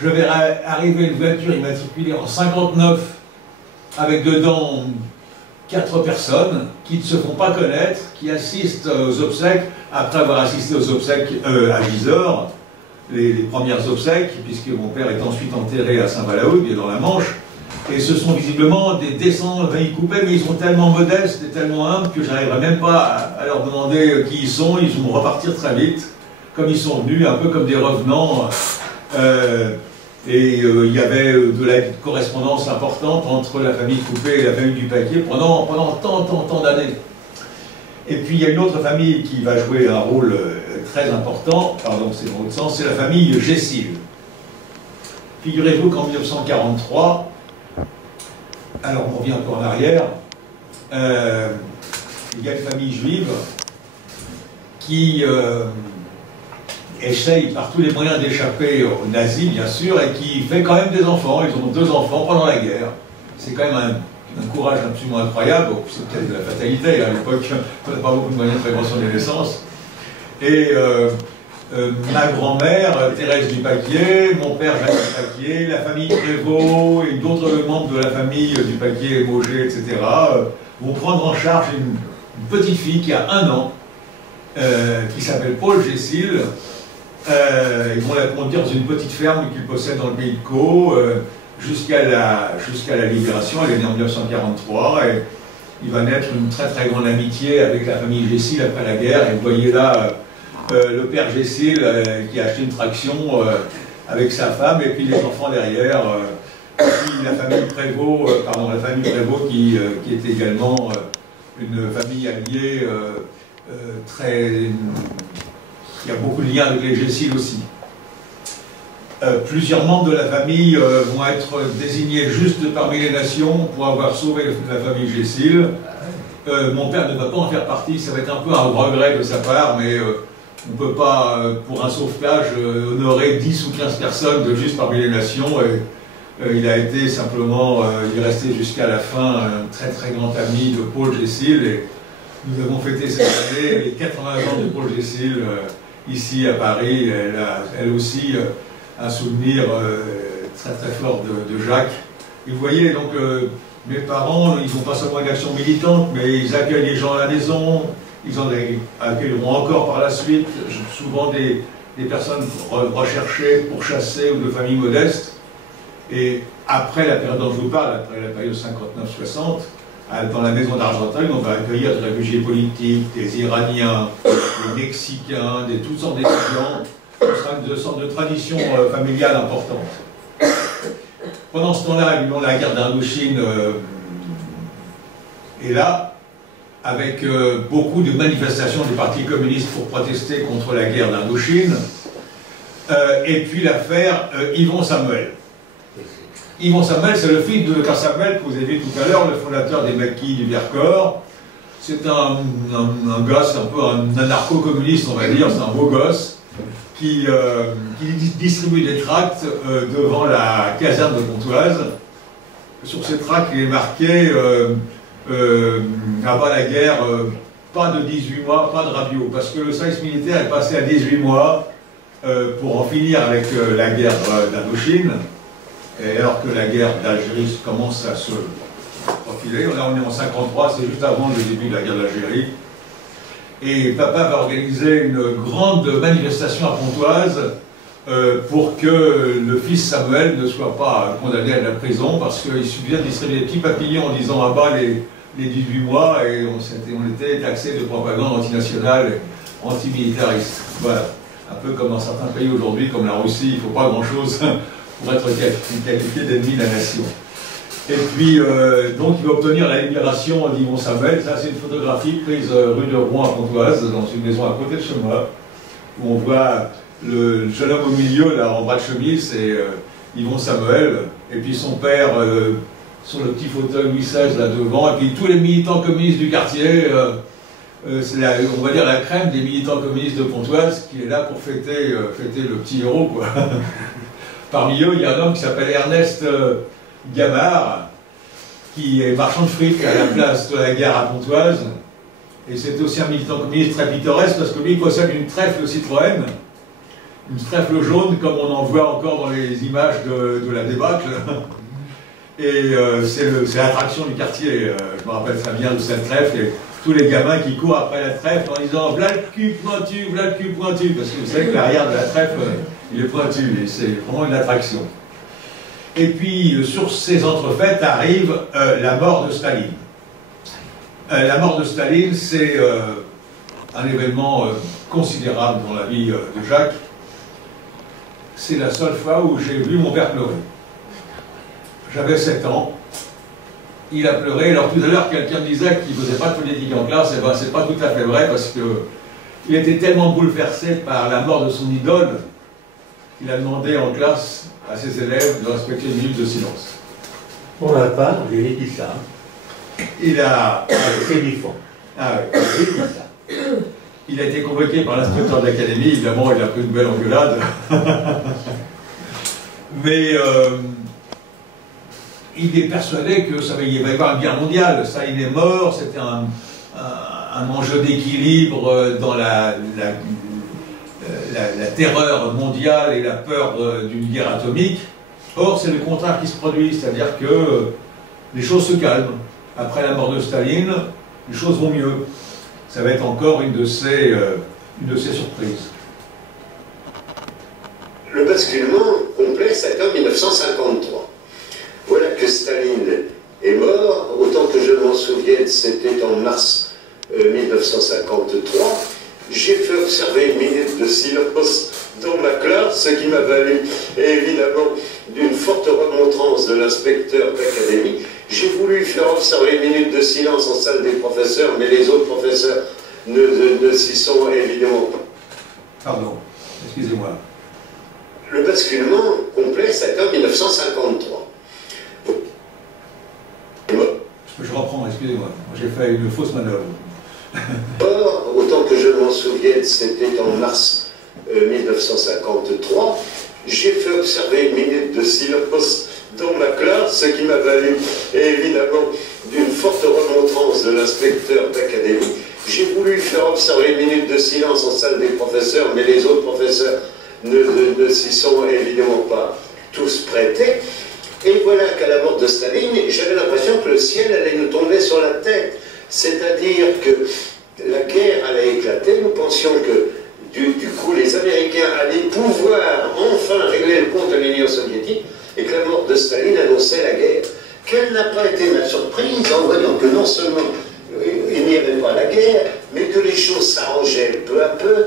je verrai arriver une voiture immatriculée en 59 avec dedans 4 personnes qui ne se font pas connaître, qui assistent aux obsèques après avoir assisté aux obsèques à Gisors, les premières obsèques, puisque mon père est ensuite enterré à Saint-Valahougue et dans la Manche. Et ce sont visiblement des descendants de famille Coupet, mais ils sont tellement modestes et tellement humbles que je n'arriverai même pas à leur demander qui ils sont. Ils vont repartir très vite, comme ils sont venus, un peu comme des revenants. Il y avait de la correspondance importante entre la famille Coupet et la famille du Paquier pendant tant d'années. Et puis il y a une autre famille qui va jouer un rôle très important, pardon, c'est dans l'autre sens, c'est la famille Gessil. Figurez-vous qu'en 1943, alors on revient un peu en arrière, il y a une famille juive qui essaye par tous les moyens d'échapper aux nazis, bien sûr, et qui fait quand même des enfants. Ils ont 2 enfants pendant la guerre. C'est quand même un courage absolument incroyable. Bon, c'est peut-être de la fatalité, à l'époque, on n'a pas beaucoup de moyens de prévention des naissances. Et ma grand-mère, Thérèse du Paquier, mon père Jacques du Paquier, la famille Prévost et d'autres membres de la famille du Paquier, Mauger, etc., vont prendre en charge une petite fille qui a 1 an, qui s'appelle Paul Gessil. Ils vont la conduire dans une petite ferme qu'il possède dans le pays de Caux jusqu'à la libération. Elle est née en 1943 et il va naître une très très grande amitié avec la famille Gessil après la guerre. Et vous voyez là le père Gessil qui a acheté une traction avec sa femme et puis les enfants derrière. Et puis la famille Prévost, qui est également une famille alliée qui a beaucoup de liens avec les Gessil aussi. Plusieurs membres de la famille vont être désignés juste parmi les nations pour avoir sauvé la famille Gessil. Mon père ne va pas en faire partie, ça va être un peu un regret de sa part, mais on ne peut pas, pour un sauvetage, honorer 10 ou 15 personnes de juste parmi les nations. Et, il a été simplement, il est resté jusqu'à la fin un très très grand ami de Paul Gessil. Et nous avons fêté cette année les 80 ans de Paul Gessil ici à Paris. Elle a elle aussi un souvenir très très fort de Jacques. Et vous voyez, donc, mes parents, ils n'ont pas seulement une action militante, mais ils accueillent les gens à la maison, ils en accueilleront encore par la suite, souvent des personnes recherchées, pourchassées ou de familles modestes. Et après la période dont je vous parle, après la période 59-60, dans la maison d'Argenteuil, on va accueillir des réfugiés politiques, des Iraniens, des Mexicains, toutes sortes d'étudiants. Ce sera une sorte de tradition familiale importante. Pendant ce temps-là, évidemment, la guerre d'Indochine est là, avec beaucoup de manifestations du Parti communiste pour protester contre la guerre d'Indochine. Et puis l'affaire Yvon Samuel. Yvon Samuel, c'est le fils de Leclerc Samuel, que vous avez vu tout à l'heure, le fondateur des maquis du Vercors. C'est un gosse, un peu un anarcho-communiste, on va dire, c'est un beau gosse, qui distribue des tracts devant la caserne de Pontoise. Sur ces tracts, il est marqué avant la guerre, pas de 18 mois, pas de Rabiot, parce que le service militaire est passé à 18 mois pour en finir avec la guerre d'Indochine. Et alors que la guerre d'Algérie commence à se profiler, là on est en 53, c'est juste avant le début de la guerre d'Algérie. Et papa va organiser une grande manifestation à Pontoise pour que le fils Samuel ne soit pas condamné à la prison, parce qu'il suffisait de distribuer des petits papillons en disant à bas les 18 mois, et on était taxé de propagande antinationale, antimilitariste. Voilà, un peu comme dans certains pays aujourd'hui, comme la Russie, il ne faut pas grand-chose pour être qualifié d'ennemi de la nation. Et puis, donc, il va obtenir la libération d'Yvon Samuel. Ça, c'est une photographie prise rue de Rouen à Pontoise, dans une maison à côté de chez moi, où on voit le jeune homme au milieu, là, en bras de chemise, c'est Yvon Samuel, et puis son père sur le petit fauteuil Louis XVI là devant, et puis tous les militants communistes du quartier. C'est on va dire la crème des militants communistes de Pontoise qui est là pour fêter le petit héros, quoi. Parmi eux, il y a un homme qui s'appelle Ernest Gamard, qui est marchand de fric à la place de la gare à Pontoise. Et c'est aussi un militant communiste très pittoresque parce que lui, il possède une trèfle Citroën, une trèfle jaune, comme on en voit encore dans les images de la débâcle. Et c'est l'attraction du quartier. Je me rappelle très bien de cette trèfle. Et tous les gamins qui courent après la trèfle en disant « V'là le cul pointu, v'là le cul pointu », parce que vous savez que l'arrière de la trèfle, il est pointu, et c'est vraiment une attraction. Et puis, sur ces entrefaites arrive la mort de Staline. La mort de Staline, c'est un événement considérable dans la vie de Jacques. C'est la seule fois où j'ai vu mon père pleurer. J'avais 7 ans. Il a pleuré. Alors tout à l'heure, quelqu'un me disait qu'il ne faisait pas de politique en classe. Et ben, c'est pas tout à fait vrai, parce qu'il était tellement bouleversé par la mort de son idole qu'il a demandé en classe à ses élèves de respecter une minute de silence. Pour ma part, j'ai vécu ça. Il a... C'est différent. Ah oui. J'ai vécu ça. Il a été convoqué par l'inspecteur de l'académie. Évidemment, il a pris une belle engueulade. Mais il est persuadé que ça va y avoir une guerre mondiale. Ça, il est mort. C'était un enjeu d'équilibre dans la terreur mondiale et la peur d'une guerre atomique. Or, c'est le contraire qui se produit, c'est-à-dire que les choses se calment. Après la mort de Staline, les choses vont mieux. ça va être encore une de ces surprises. Le basculement complet, c'est en 1953. Voilà que Staline est mort. Autant que je m'en souvienne, c'était en mars 1953. J'ai fait observer une minute de silence dans ma classe, ce qui m'a valu évidemment d'une forte remontrance de l'inspecteur d'académie. J'ai voulu faire observer une minute de silence en salle des professeurs, mais les autres professeurs ne s'y sont évidemment pas. Pardon, excusez-moi. Le basculement complet, c'est en 1953. Je reprends, excusez-moi. J'ai fait une fausse manœuvre. Or, autant que je m'en souvienne, c'était en mars 1953. J'ai fait observer une minute de silence dans ma classe, ce qui m'a valu évidemment d'une forte remontrance de l'inspecteur d'académie. J'ai voulu faire observer une minute de silence en salle des professeurs, mais les autres professeurs ne s'y sont évidemment pas tous prêtés. Et voilà qu'à la mort de Staline, j'avais l'impression que le ciel allait nous tomber sur la tête. C'est-à-dire que la guerre allait éclater. Nous pensions que du coup les Américains allaient pouvoir enfin régler le compte de l'Union soviétique et que la mort de Staline annonçait la guerre. Quelle n'a pas été ma surprise en voyant que non seulement il n'y avait pas la guerre, mais que les choses s'arrangeaient peu à peu,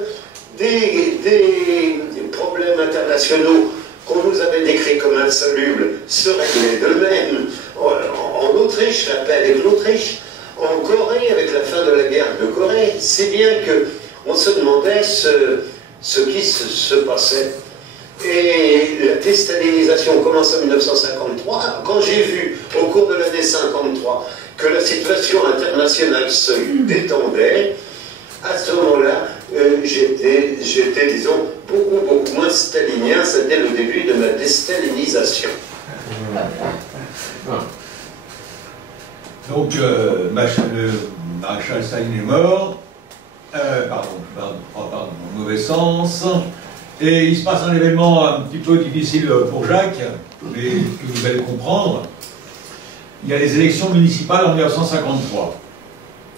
des problèmes internationaux qu'on nous avait décrits comme insolubles se réglaient d'eux-mêmes. En Autriche, la paix avec l'Autriche, en Corée, avec la fin de la guerre de Corée, si bien qu'on se demandait ce qui se passait. Et la déstalinisation commence en 1953. Quand j'ai vu, au cours de l'année 53, que la situation internationale se détendait, à ce moment-là, j'étais, disons, beaucoup moins stalinien. C'était le début de ma déstalinisation. Donc, le maréchal Staline est mort, pardon, dans le mauvais sens, et il se passe un événement un petit peu difficile pour Jacques, mais que vous allez comprendre. Il y a les élections municipales en 1953.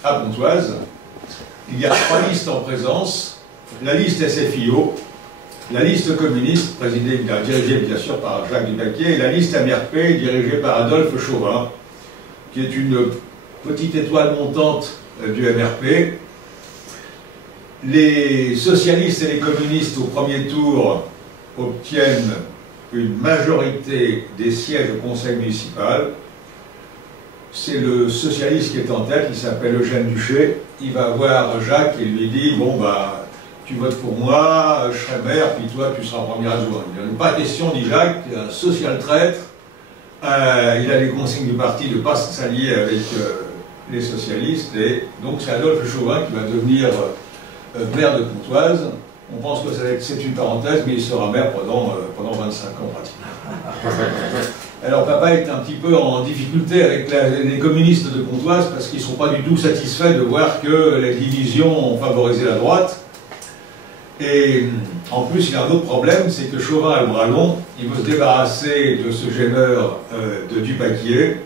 À Pontoise, il y a 3 listes en présence, la liste SFIO, la liste communiste, dirigée bien sûr par Jacques Dupaquier, et la liste MRP, dirigée par Adolphe Chauvin, qui est une petite étoile montante du MRP. Les socialistes et les communistes au premier tour obtiennent une majorité des sièges au conseil municipal. C'est le socialiste qui est en tête, il s'appelle Eugène Duché. Il va voir Jacques et lui dit « Bon, bah, tu votes pour moi, je serai maire, puis toi, tu seras premier adjoint. » Il n'y a pas question, dit Jacques, un social traître. Il a les consignes du parti de ne pas s'allier avec les socialistes, et donc c'est Adolphe Chauvin qui va devenir maire de Pontoise. On pense que c'est une parenthèse, mais il sera maire pendant 25 ans pratiquement. Alors papa est un petit peu en difficulté avec les communistes de Pontoise parce qu'ils ne sont pas du tout satisfaits de voir que les divisions ont favorisé la droite. Et en plus, il y a un autre problème, c'est que Chauvin a le bras long, il veut se débarrasser de ce gêneur de Dupaquier.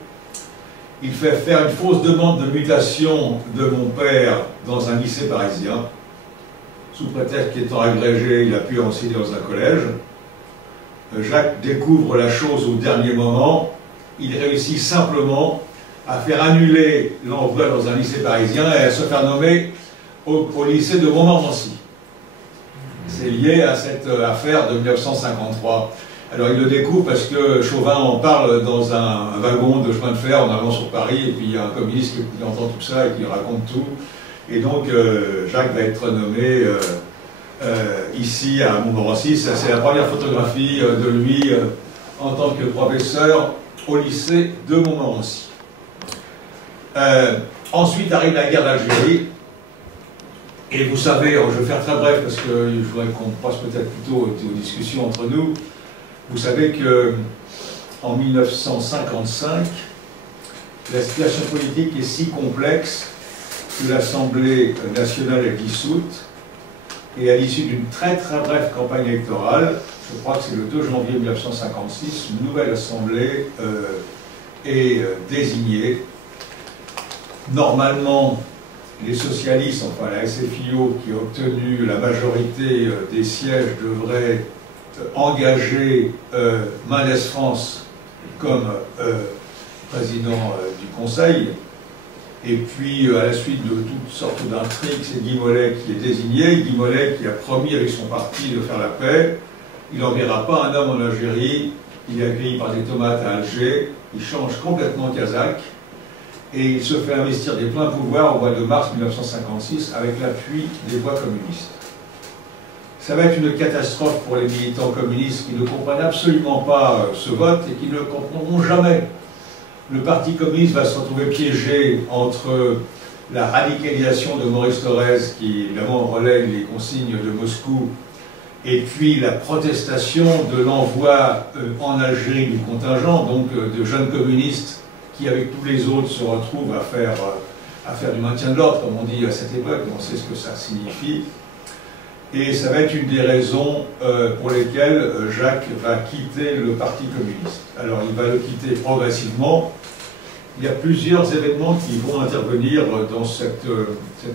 Il fait faire une fausse demande de mutation de mon père dans un lycée parisien. Sous prétexte qu'étant agrégé, il a pu enseigner dans un collège. Jacques découvre la chose au dernier moment. Il réussit simplement à faire annuler l'envoi dans un lycée parisien et à se faire nommer au lycée de Montmorency. C'est lié à cette affaire de 1953. Alors il le découvre parce que Chauvin en parle dans un wagon de chemin de fer en allant sur Paris, et puis il y a un communiste qui entend tout ça et qui raconte tout. Et donc Jacques va être nommé ici à Montmorency. C'est la première photographie de lui en tant que professeur au lycée de Montmorency. Ensuite arrive la guerre d'Algérie. Et vous savez, je vais faire très bref parce que je voudrais qu'on passe peut-être plutôt aux discussions entre nous. Vous savez qu'en 1955, la situation politique est si complexe que l'Assemblée nationale est dissoute, et à l'issue d'une très brève campagne électorale, je crois que c'est le 2 janvier 1956, une nouvelle Assemblée est désignée. Normalement, les socialistes, enfin la SFIO, qui a obtenu la majorité des sièges, devrait engager Mendes France comme président du Conseil. Et puis, à la suite de toutes sortes d'intrigues, c'est Guy Mollet qui est désigné. Guy Mollet qui a promis avec son parti de faire la paix. Il n'enverra pas un homme en Algérie. Il est accueilli par des tomates à Alger. Il change complètement kazakh. Et il se fait investir des pleins pouvoirs au mois de mars 1956 avec l'appui des voix communistes. Ça va être une catastrophe pour les militants communistes qui ne comprennent absolument pas ce vote et qui ne le comprendront jamais. Le Parti communiste va se retrouver piégé entre la radicalisation de Maurice Thorez, qui évidemment relaie les consignes de Moscou, et puis la protestation de l'envoi en Algérie du contingent, donc de jeunes communistes qui, avec tous les autres, se retrouvent à faire du maintien de l'ordre, comme on dit à cette époque, on sait ce que ça signifie. Et ça va être une des raisons pour lesquelles Jacques va quitter le Parti communiste. Alors il va le quitter progressivement. Il y a plusieurs événements qui vont intervenir dans cet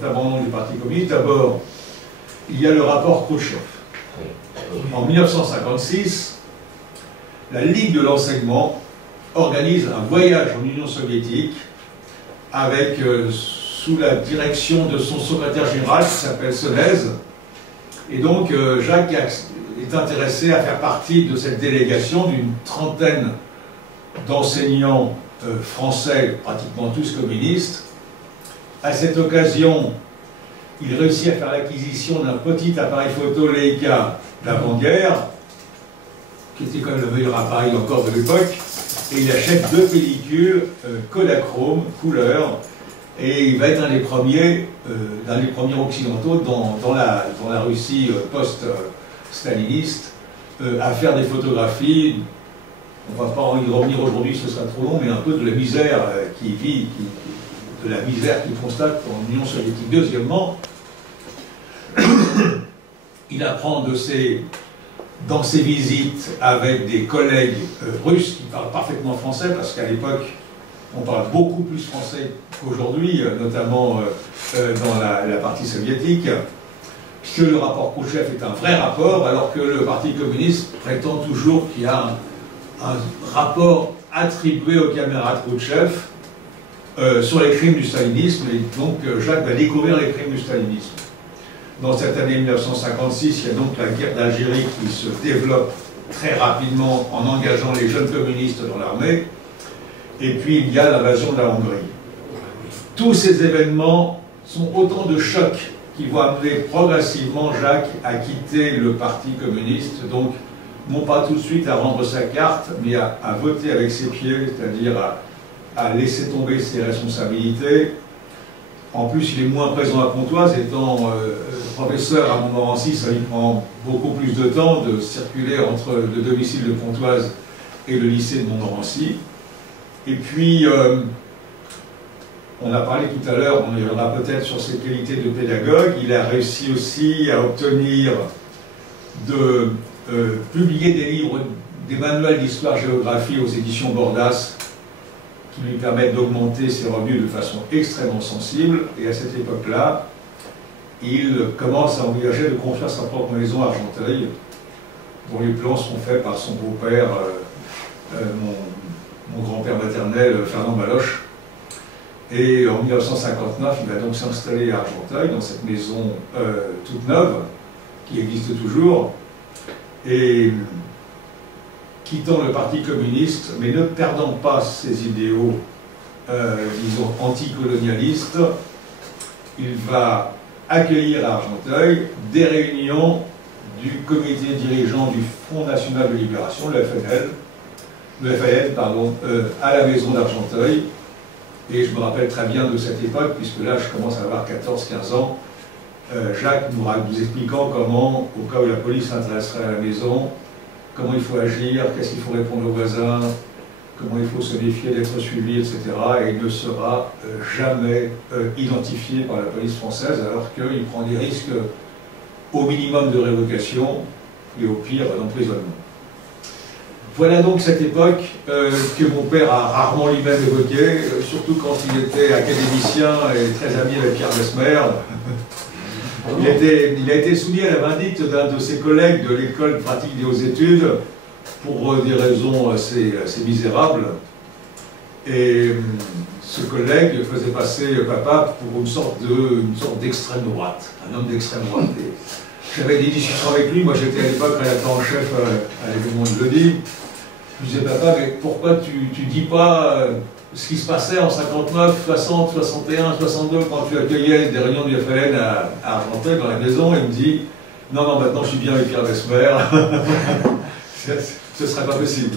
abandon du Parti communiste. D'abord, il y a le rapport Khrouchtchev. En 1956, la Ligue de l'enseignement organise un voyage en Union soviétique avec, sous la direction de son secrétaire général qui s'appelle Sonez. Et donc Jacques est intéressé à faire partie de cette délégation d'une trentaine d'enseignants français, pratiquement tous communistes. À cette occasion, il réussit à faire l'acquisition d'un petit appareil photo Leica d'avant-guerre, qui était quand même le meilleur appareil encore de l'époque, et il achète 2 pellicules Kodachrome, couleur, et il va être un des premiers occidentaux dans la Russie post-staliniste à faire des photographies. On ne va pas y revenir aujourd'hui, ce sera trop long, mais un peu de la misère de la misère qu'il constate en Union soviétique. Deuxièmement, il apprend dans ses visites avec des collègues russes qui parlent parfaitement français, parce qu'à l'époque, on parle beaucoup plus français qu'aujourd'hui, notamment dans la partie soviétique, puisque le rapport Khrouchtchev est un vrai rapport, alors que le Parti communiste prétend toujours qu'il y a un rapport attribué au camarade Khrouchtchev sur les crimes du stalinisme, et donc Jacques va découvrir les crimes du stalinisme. Dans cette année 1956, il y a donc la guerre d'Algérie qui se développe très rapidement en engageant les jeunes communistes dans l'armée, et puis il y a l'invasion de la Hongrie. Tous ces événements sont autant de chocs qui vont amener progressivement Jacques à quitter le Parti communiste, donc non pas tout de suite à rendre sa carte, mais à voter avec ses pieds, c'est-à-dire à laisser tomber ses responsabilités. En plus, il est moins présent à Pontoise, étant professeur à Montmorency, ça lui prend beaucoup plus de temps de circuler entre le domicile de Pontoise et le lycée de Montmorency. Et puis, on a parlé tout à l'heure, on y reviendra peut-être sur ses qualités de pédagogue. Il a réussi aussi à obtenir de publier des livres, des manuels d'histoire-géographie aux éditions Bordas, qui lui permettent d'augmenter ses revenus de façon extrêmement sensible. Et à cette époque-là, il commence à envisager de construire sa propre maison à Argenteuil, dont les plans sont faits par son beau-père, mon grand-père maternel, Fernand Maloche. Et en 1959, il va donc s'installer à Argenteuil, dans cette maison toute neuve, qui existe toujours, et quittant le Parti communiste, mais ne perdant pas ses idéaux, disons, anticolonialistes, il va accueillir à Argenteuil des réunions du comité dirigeant du Front National de Libération, le FNL, à la maison d'Argenteuil. Et je me rappelle très bien de cette époque, puisque là je commence à avoir 14-15 ans, Jacques nous expliquant comment, au cas où la police s'intéresserait à la maison, comment il faut agir, qu'est-ce qu'il faut répondre aux voisins, comment il faut se méfier d'être suivi, etc. Et il ne sera jamais identifié par la police française, alors qu'il prend des risques au minimum de révocation et au pire d'emprisonnement. Voilà donc cette époque que mon père a rarement lui-même évoquée, surtout quand il était académicien et très ami avec Pierre Besmer. Il a été soumis à la vindicte d'un de ses collègues de l'école pratique des hautes études pour des raisons assez misérables. Et ce collègue faisait passer papa pour une sorte d'extrême droite, un homme d'extrême droite. Et j'avais des discussions avec lui, moi j'étais à l'époque rédacteur en chef à l'événement de jeudi. Je lui disais, papa, mais pourquoi tu dis pas ce qui se passait en 59, 60, 61, 62, quand tu accueillais des réunions du FLN à Argenteuil, dans la maison, et il me dit, non, maintenant je suis bien avec Pierre Besmer, ce ne serait pas possible.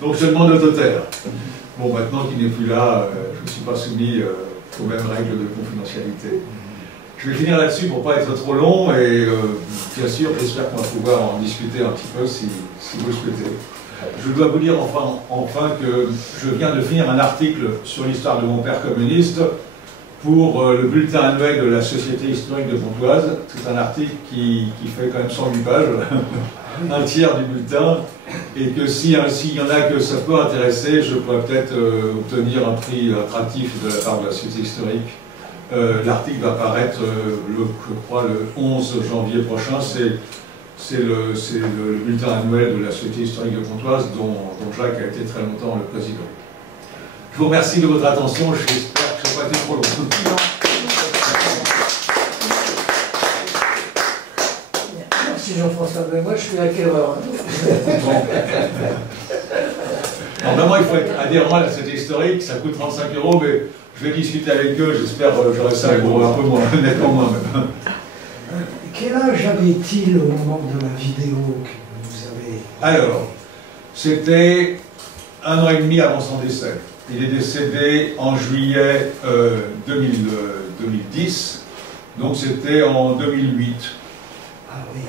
Donc je demande au notaire. Bon, maintenant qu'il n'est plus là, je ne suis pas soumis aux mêmes règles de confidentialité. Je vais finir là-dessus pour ne pas être trop long, et bien sûr, j'espère qu'on va pouvoir en discuter un petit peu si vous le souhaitez. Je dois vous dire enfin que je viens de finir un article sur l'histoire de mon père communiste pour le bulletin annuel de la Société historique de Pontoise. C'est un article qui fait quand même 108 pages, un tiers du bulletin, et que s'il y en a que ça peut intéresser, je pourrais peut-être obtenir un prix attractif de la part de la Société historique. L'article va paraître, je crois, le 11 janvier prochain. C'est le bulletin annuel de la Société historique de Pontoise, dont Jacques a été très longtemps le président. Je vous remercie de votre attention, j'espère que ça n'a pas été trop long. Merci Jean-François, mais moi je suis acquéreur. Normalement, il faut être adhérent à la Société historique, ça coûte 35 €, mais je vais discuter avec eux, j'espère que j'aurai ça pour un peu moins, nettement moins même. Quel âge avait-il au moment de la vidéo que vous avez... Alors, c'était 1 an et demi avant son décès. Il est décédé en juillet 2010, donc c'était en 2008. Ah oui.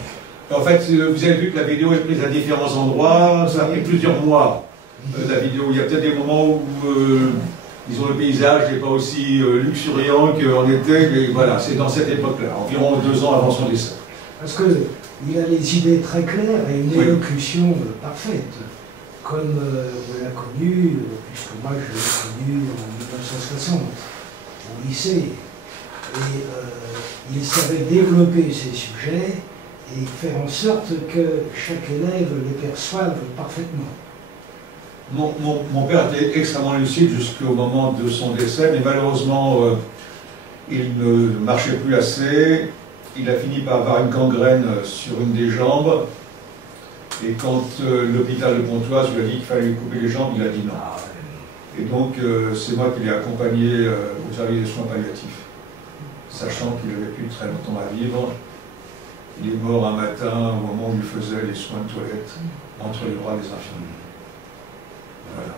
En fait, vous avez vu que la vidéo est prise à différents endroits, ça a pris plusieurs mois, la vidéo. Il y a peut-être des moments où, disons, le paysage n'est pas aussi luxuriant qu'en été, mais voilà, c'est dans cette époque-là, environ 2 ans avant son décès. Parce qu'il a les idées très claires et une élocution parfaite, comme on l'a connu, puisque moi je l'ai connu en 1960, au lycée. Et il savait développer ses sujets et faire en sorte que chaque élève les perçoive parfaitement. Mon père était extrêmement lucide jusqu'au moment de son décès, mais malheureusement, il ne marchait plus assez. Il a fini par avoir une gangrène sur une des jambes. Et quand l'hôpital de Pontoise lui a dit qu'il fallait lui couper les jambes, il a dit non. Et donc, c'est moi qui l'ai accompagné au service des soins palliatifs, sachant qu'il n'avait plus très longtemps à vivre. Il est mort un matin au moment où il faisait les soins de toilette entre les bras des infirmiers. Voilà.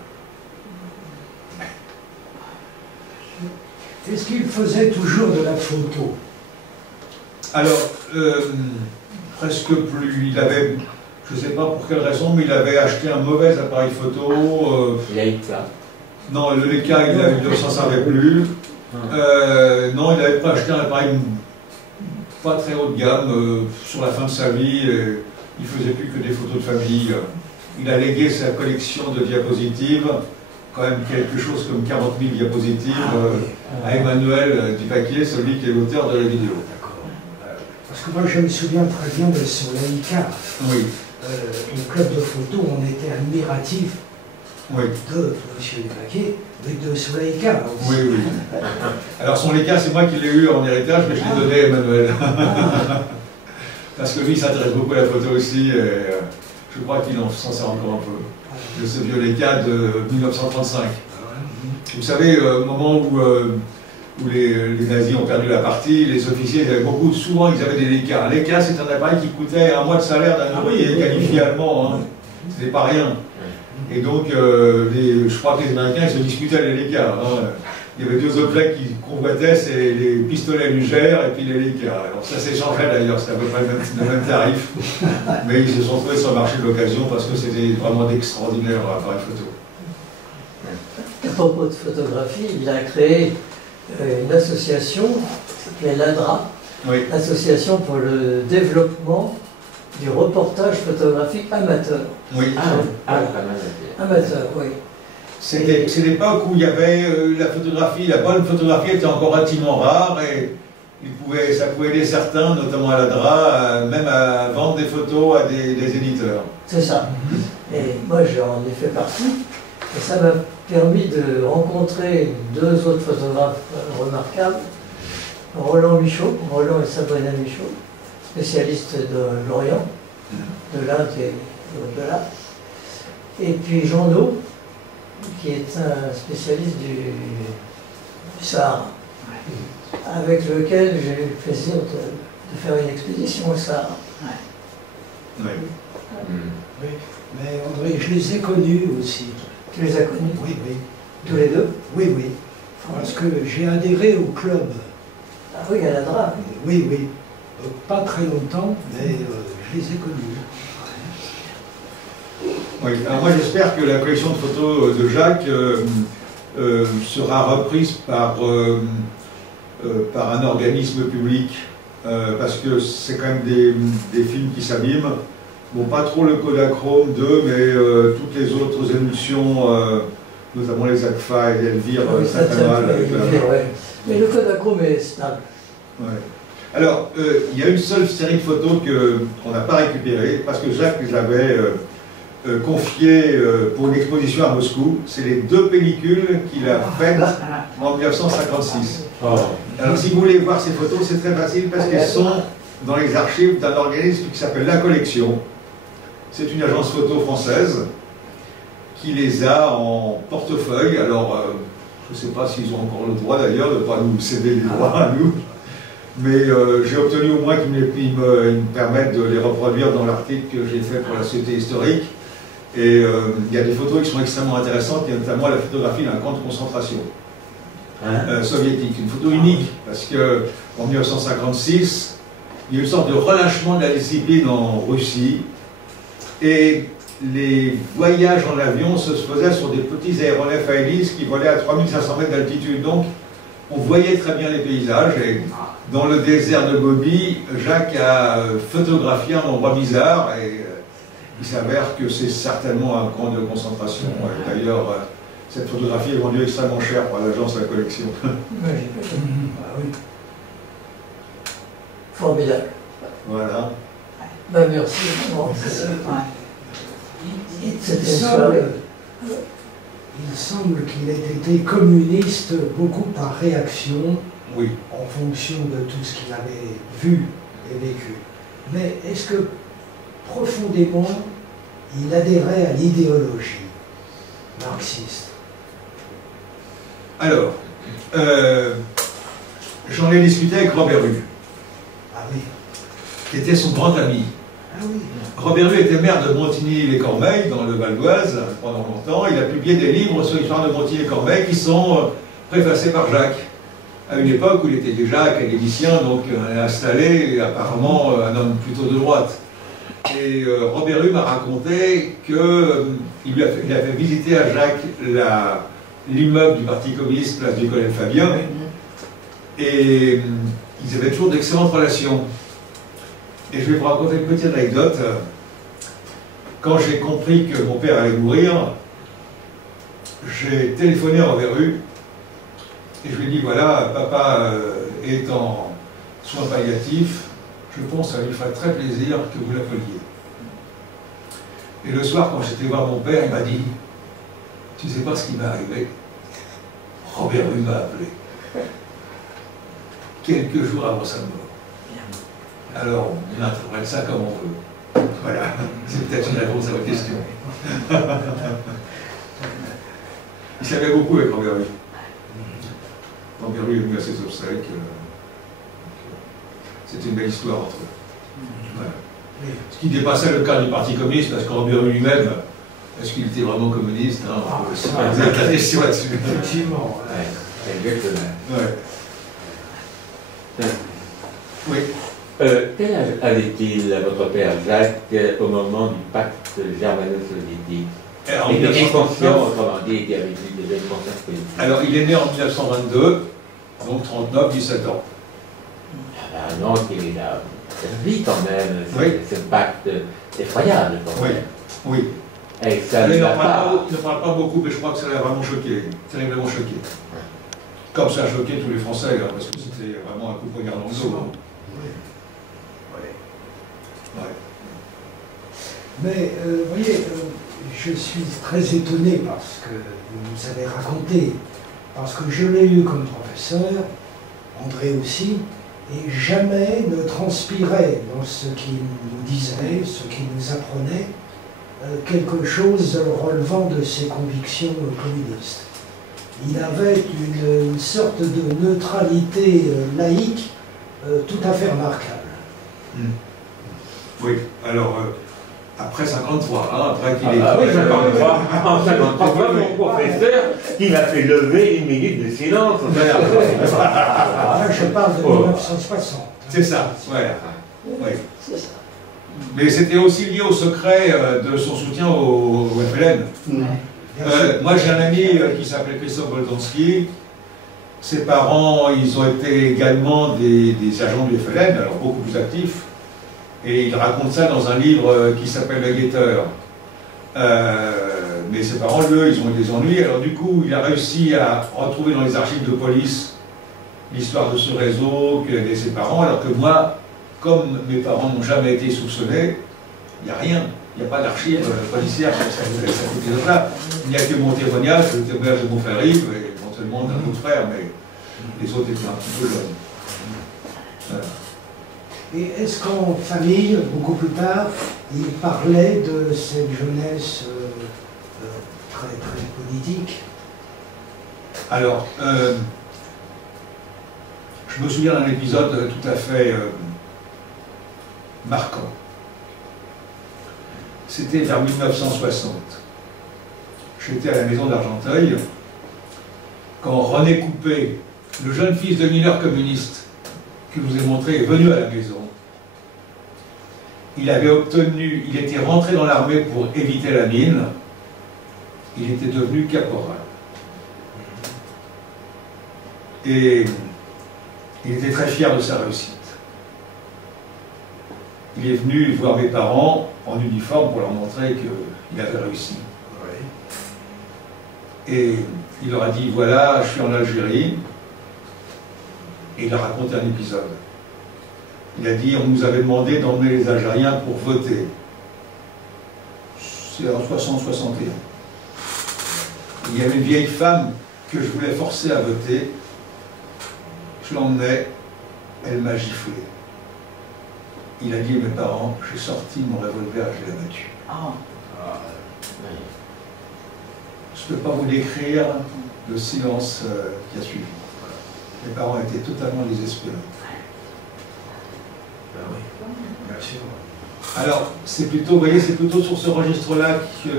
Est-ce qu'il faisait toujours de la photo? Alors, presque plus. Il avait, je ne sais pas pour quelle raison, mais il avait acheté un mauvais appareil photo. Leica. Non, le Leica, il ne s'en servait plus. Non, il n'avait pas acheté un appareil pas très haut de gamme sur la fin de sa vie. Il ne faisait plus que des photos de famille. Il a légué sa collection de diapositives, quand même quelque chose comme 40 000 diapositives, à Emmanuel Dupaquier, celui qui est l'auteur de la vidéo. D'accord. Parce que moi je me souviens très bien de ce Leica. Oui. Au club de photo, on était admiratif Oui. de M. Dupaquier, mais de ce Leica aussi. Oui, oui. Alors son Leica, c'est moi qui l'ai eu en héritage, mais je l'ai donné à Emmanuel. Parce que lui, il s'intéresse beaucoup à la photo aussi, et je crois qu'il s'en sert encore un peu. De ce vieux Leica de 1935. Vous savez, au moment où les nazis ont perdu la partie, les officiers, souvent ils avaient des Leica. Un Leica, c'est un appareil qui coûtait 1 mois de salaire d'un ouvrier qualifié allemand. Hein. C'était pas rien. Et donc, je crois que les Américains, ils se disputaient les Leica. Hein. Il y avait 2 objets qu'ils convoitaient, c'est les pistolets Lugère et puis les Leica. Alors ça s'échangeait d'ailleurs, c'était à peu près le même tarif. Mais ils se sont trouvés sur le marché de l'occasion parce que c'était vraiment d'extraordinaires appareils photo. À propos de photographie, il a créé une association qui s'appelait l'ADRA, Oui. Association pour le développement du reportage photographique amateur. Oui. Pas mal. Amateur, oui. C'est l'époque où il y avait la photographie, la bonne photographie était encore relativement rare et ça pouvait aider certains, notamment à la DRA, même à vendre des photos à des éditeurs. C'est ça. Et moi, j'en ai fait partie. Et ça m'a permis de rencontrer deux autres photographes remarquables. Roland Michaud, Roland et Sabrina Michaud, spécialistes de l'Orient, de l'Inde et au-delà. Et puis Jean Do, qui est un spécialiste du Sahara, avec lequel j'ai eu le plaisir de faire une expédition au Sahara. Oui. Oui. Mais André, je les ai connus aussi. Tu les as connus? Oui, oui. Tous les deux? Oui, oui. Parce que j'ai adhéré au club. Ah oui, à la DRA. Oui, oui. Pas très longtemps, mais je les ai connus. Oui. Alors moi j'espère que la collection de photos de Jacques sera reprise par un organisme public, parce que c'est quand même des films qui s'abîment. Bon, pas trop le Kodachrome 2, mais toutes les autres émulsions, notamment les Agfa et les Elvire, Oui, ça fait mal. ouais. Mais le Kodachrome est stable. Ouais. Alors, il y a une seule série de photos qu'on n'a pas récupérée, parce que Jacques les avait confiées pour une exposition à Moscou. C'est les deux pellicules qu'il a faites en 1956. Oh. Alors, si vous voulez voir ces photos, c'est très facile, parce qu'elles sont dans les archives d'un organisme qui s'appelle La Collection. C'est une agence photo française qui les a en portefeuille. Alors, je ne sais pas s'ils ont encore le droit d'ailleurs de ne pas nous céder les droits à nous. Mais j'ai obtenu au moins qu'ils me permettent de les reproduire dans l'article que j'ai fait pour la Société historique. Et il y a des photos qui sont extrêmement intéressantes, il y a notamment la photographie d'un camp de concentration soviétique. Une photo unique, parce qu'en 1956, il y a eu une sorte de relâchement de la discipline en Russie. Et les voyages en avion se faisaient sur des petits aéronefs à hélice qui volaient à 3500 mètres d'altitude. Donc, on voyait très bien les paysages. Et dans le désert de Gobi, Jacques a photographié un endroit bizarre. Et il s'avère que c'est certainement un camp de concentration. D'ailleurs, cette photographie est vendue extrêmement cher par l'agence de la collection. Ah oui. Formidable. Voilà. Ben, merci. Il semble qu'il ait été communiste beaucoup par réaction, Oui. en fonction de tout ce qu'il avait vu et vécu. Mais est-ce que profondément il adhérait à l'idéologie marxiste? Alors, j'en ai discuté avec Robert Rue, Ah oui. qui était son grand ami. Ah oui. Robert Rue était maire de Montigny-les-Cormeilles, dans le Val d'Oise, pendant longtemps. Il a publié des livres sur l'histoire de Montigny-les-Cormeilles qui sont préfacés par Jacques, à une époque où il était déjà académicien, donc installé, et apparemment un homme plutôt de droite. Et Robert Rue m'a raconté qu'il avait visité à Jacques l'immeuble du Parti communiste, place du Colonel Fabien, et ils avaient toujours d'excellentes relations. Et je vais vous raconter une petite anecdote. Quand j'ai compris que mon père allait mourir, j'ai téléphoné à Robert Rue et je lui ai dit, voilà, papa est en soins palliatifs, je pense que ça lui ferait très plaisir que vous l'appeliez. Et le soir, quand j'étais voir mon père, il m'a dit, tu sais pas ce qui m'est arrivé? Robert Rue m'a appelé. Quelques jours avant sa mort. Alors, on interprète ça comme on veut. Voilà, c'est peut-être une réponse à votre question. Il savait beaucoup avec Robert Rue. Robert Rue est venu à ses obsèques. C'était une belle histoire entre eux. Voilà. Ce qui dépassait le cadre du Parti communiste, parce que Robert Rue lui-même, est-ce qu'il était vraiment communiste? C'est pas la question là-dessus. Effectivement. Exactement. Ouais. Oui. Quel âge avait-il, votre père Jacques, au moment du pacte germano-soviétique? En Et était 1939, conscient, autrement dit, qu'il avait déjà une conscience politique. alors, il est né en 1922, donc 39, 17 ans. Ah non, qu'il est là. servi quand même, Oui. ce pacte effroyable quand Oui, même. oui. Et ça Il ne ne l'a pas. parle pas beaucoup, mais je crois que ça l'a vraiment choqué, terriblement choqué. Comme ça a choqué tous les Français, là, parce que c'était vraiment un coup de poignard dans le dos. Hein. Ouais. Mais, vous voyez, je suis très étonné parce que vous nous avez raconté, parce que je l'ai eu comme professeur, André aussi, et jamais ne transpirait dans ce qu'il nous disait, ce qu'il nous apprenait, quelque chose relevant de ses convictions communistes. Il avait une sorte de neutralité laïque tout à fait remarquable. Oui, alors, après 53, hein, après qu'il Ah oui, ait... 53. En 53, mon professeur, qui m'a fait lever une minute de silence. Là, je parle de 1960. C'est ça, ouais. Oui. C'est ça. Mais c'était aussi lié au secret de son soutien au FLN. Moi, j'ai un ami qui s'appelait Christophe Boltanski. Ses parents, ils ont été également des agents du FLN, alors beaucoup plus actifs. Et il raconte ça dans un livre qui s'appelle Le Guetteur. Mais ses parents, eux, ils ont eu des ennuis. Alors du coup, il a réussi à retrouver dans les archives de police l'histoire de ce réseau qu'avaient ses parents, alors que moi, comme mes parents n'ont jamais été soupçonnés, il n'y a rien. Il n'y a pas d'archives policières sur cet épisode-là. Il n'y a que mon témoignage, le témoignage de mon frère Yves, et éventuellement d'un autre frère, mais les autres étaient un petit peu jeunes. Voilà. Et est-ce qu'en famille, beaucoup plus tard, il parlait de cette jeunesse très, très politique? Alors, je me souviens d'un épisode tout à fait marquant. C'était vers 1960. J'étais à la maison d'Argenteuil quand René Coupé, le jeune fils de mineur communiste que je vous ai montré, est venu à la maison. Il avait obtenu, il était rentré dans l'armée pour éviter la mine. Il était devenu caporal. Et il était très fier de sa réussite. Il est venu voir mes parents en uniforme pour leur montrer qu'il avait réussi. Et il leur a dit, voilà, je suis en Algérie. Et il a raconté un épisode. Il a dit, on nous avait demandé d'emmener les Algériens pour voter. C'est en 60-61. Il y avait une vieille femme que je voulais forcer à voter. Je l'emmenais, elle m'a giflé. Il a dit à mes parents, j'ai sorti mon revolver, je l'ai abattu. Je ne peux pas vous décrire le silence qui a suivi. Mes parents étaient totalement désespérés. Ben oui, bien sûr. Alors, c'est plutôt, vous voyez, c'est plutôt sur ce registre-là que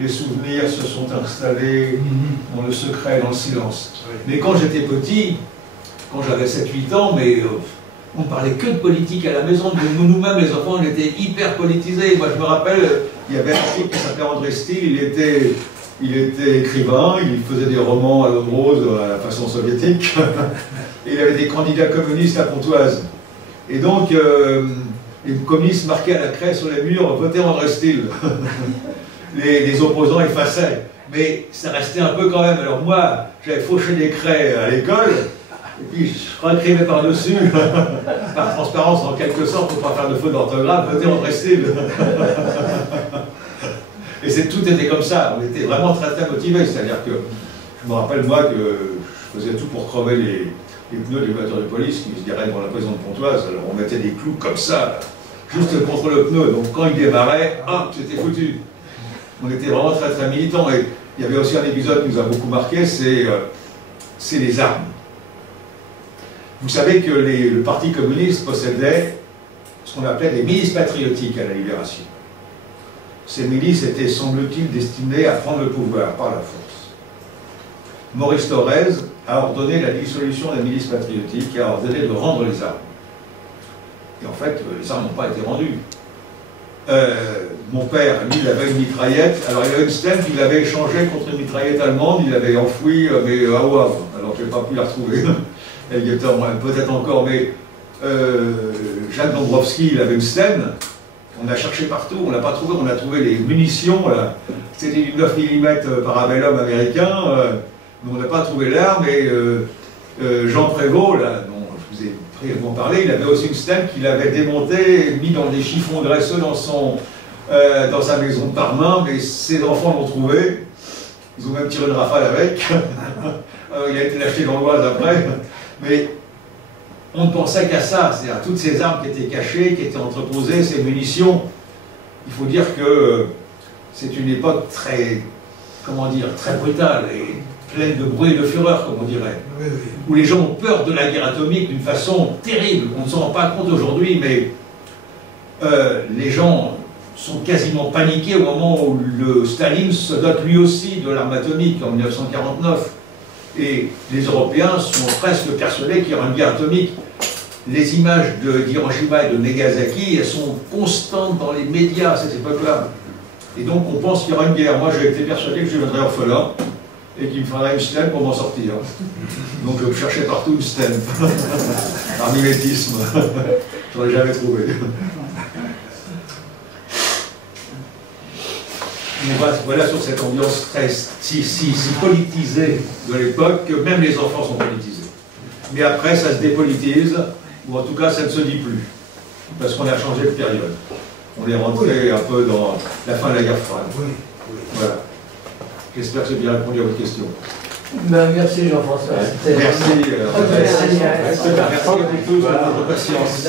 les souvenirs se sont installés dans le secret, dans le silence. Mais quand j'étais petit, quand j'avais 7-8 ans, mais on parlait que de politique à la maison. Nous-mêmes, les enfants, on était hyper politisés. Moi, je me rappelle, il y avait un type qui s'appelait André Steele, il était écrivain, il faisait des romans à l'homme rose à la façon soviétique, et il avait des candidats communistes à Pontoise. Et donc, les communistes marquaient à la craie sur les murs, votez André Steele. Les opposants effaçaient. Mais ça restait un peu quand même. Alors moi, j'avais fauché des craies à l'école, et puis je réécrivais par-dessus, par transparence en quelque sorte, pour ne pas faire de faute d'orthographe, votez André Steele. Et tout était comme ça, on était vraiment très très motivés, c'est-à-dire que je me rappelle moi que je faisais tout pour crever les pneus des voitures de police qui se garaient devant la prison de Pontoise, alors on mettait des clous comme ça, juste contre le pneu, donc quand il démarrait, hop, c'était foutu. On était vraiment très très militants, et il y avait aussi un épisode qui nous a beaucoup marqué, c'est les armes. Vous savez que le Parti communiste possédait ce qu'on appelait des milices patriotiques à la Libération. Ces milices étaient, semble-t-il, destinées à prendre le pouvoir par la force. Maurice Thorez a ordonné la dissolution des milices patriotiques et a ordonné de rendre les armes. Et en fait, les armes n'ont pas été rendues. Mon père, lui, il avait une mitraillette. Alors, il avait une Sten qu'il avait échangée contre une mitraillette allemande. Il l'avait enfouie, mais à Wavre. Alors, je n'ai pas pu la retrouver. Elle y était peut-être encore, mais Jacques Dombrowski, il avait une Sten. On a cherché partout, on l'a pas trouvé. On a trouvé les munitions. C'était du 9 mm Parabellum américain. Mais on n'a pas trouvé l'arme. Et Jean Prévost, là, dont je vous ai brièvement parlé, il avait aussi une Sten qu'il avait démontée, mis dans des chiffons graisseux dans sa maison de Parmain. Mais ses enfants l'ont trouvé. Ils ont même tiré une rafale avec. Il a été acheté dans l'Oise après. Mais on ne pensait qu'à ça, c'est-à-dire toutes ces armes qui étaient cachées, qui étaient entreposées, ces munitions. Il faut dire que c'est une époque très, comment dire, très brutale et pleine de bruit et de fureur, comme on dirait. Oui, oui. Où les gens ont peur de la guerre atomique d'une façon terrible. On ne s'en rend pas compte aujourd'hui, mais les gens sont quasiment paniqués au moment où le Staline se dote lui aussi de l'arme atomique en 1949. Et les Européens sont presque persuadés qu'il y aura une guerre atomique. Les images d'Hiroshima et de Nagasaki, elles sont constantes dans les médias à cette époque-là. Et donc on pense qu'il y aura une guerre. Moi j'ai été persuadé que je deviendrais orphelin et qu'il me faudrait une Sten pour m'en sortir. Donc je cherchais partout une Sten. Par mimétisme. Je n'en ai jamais trouvé. Voilà sur cette ambiance très si politisée de l'époque que même les enfants sont politisés. Mais après, ça se dépolitise, ou en tout cas, ça ne se dit plus, parce qu'on a changé de période. On est rentré un peu dans la fin de la guerre froide. Oui, oui. Voilà. J'espère que j'ai bien répondu à votre question. Ben, merci Jean-François. Merci. Merci. Merci à tous de votre patience.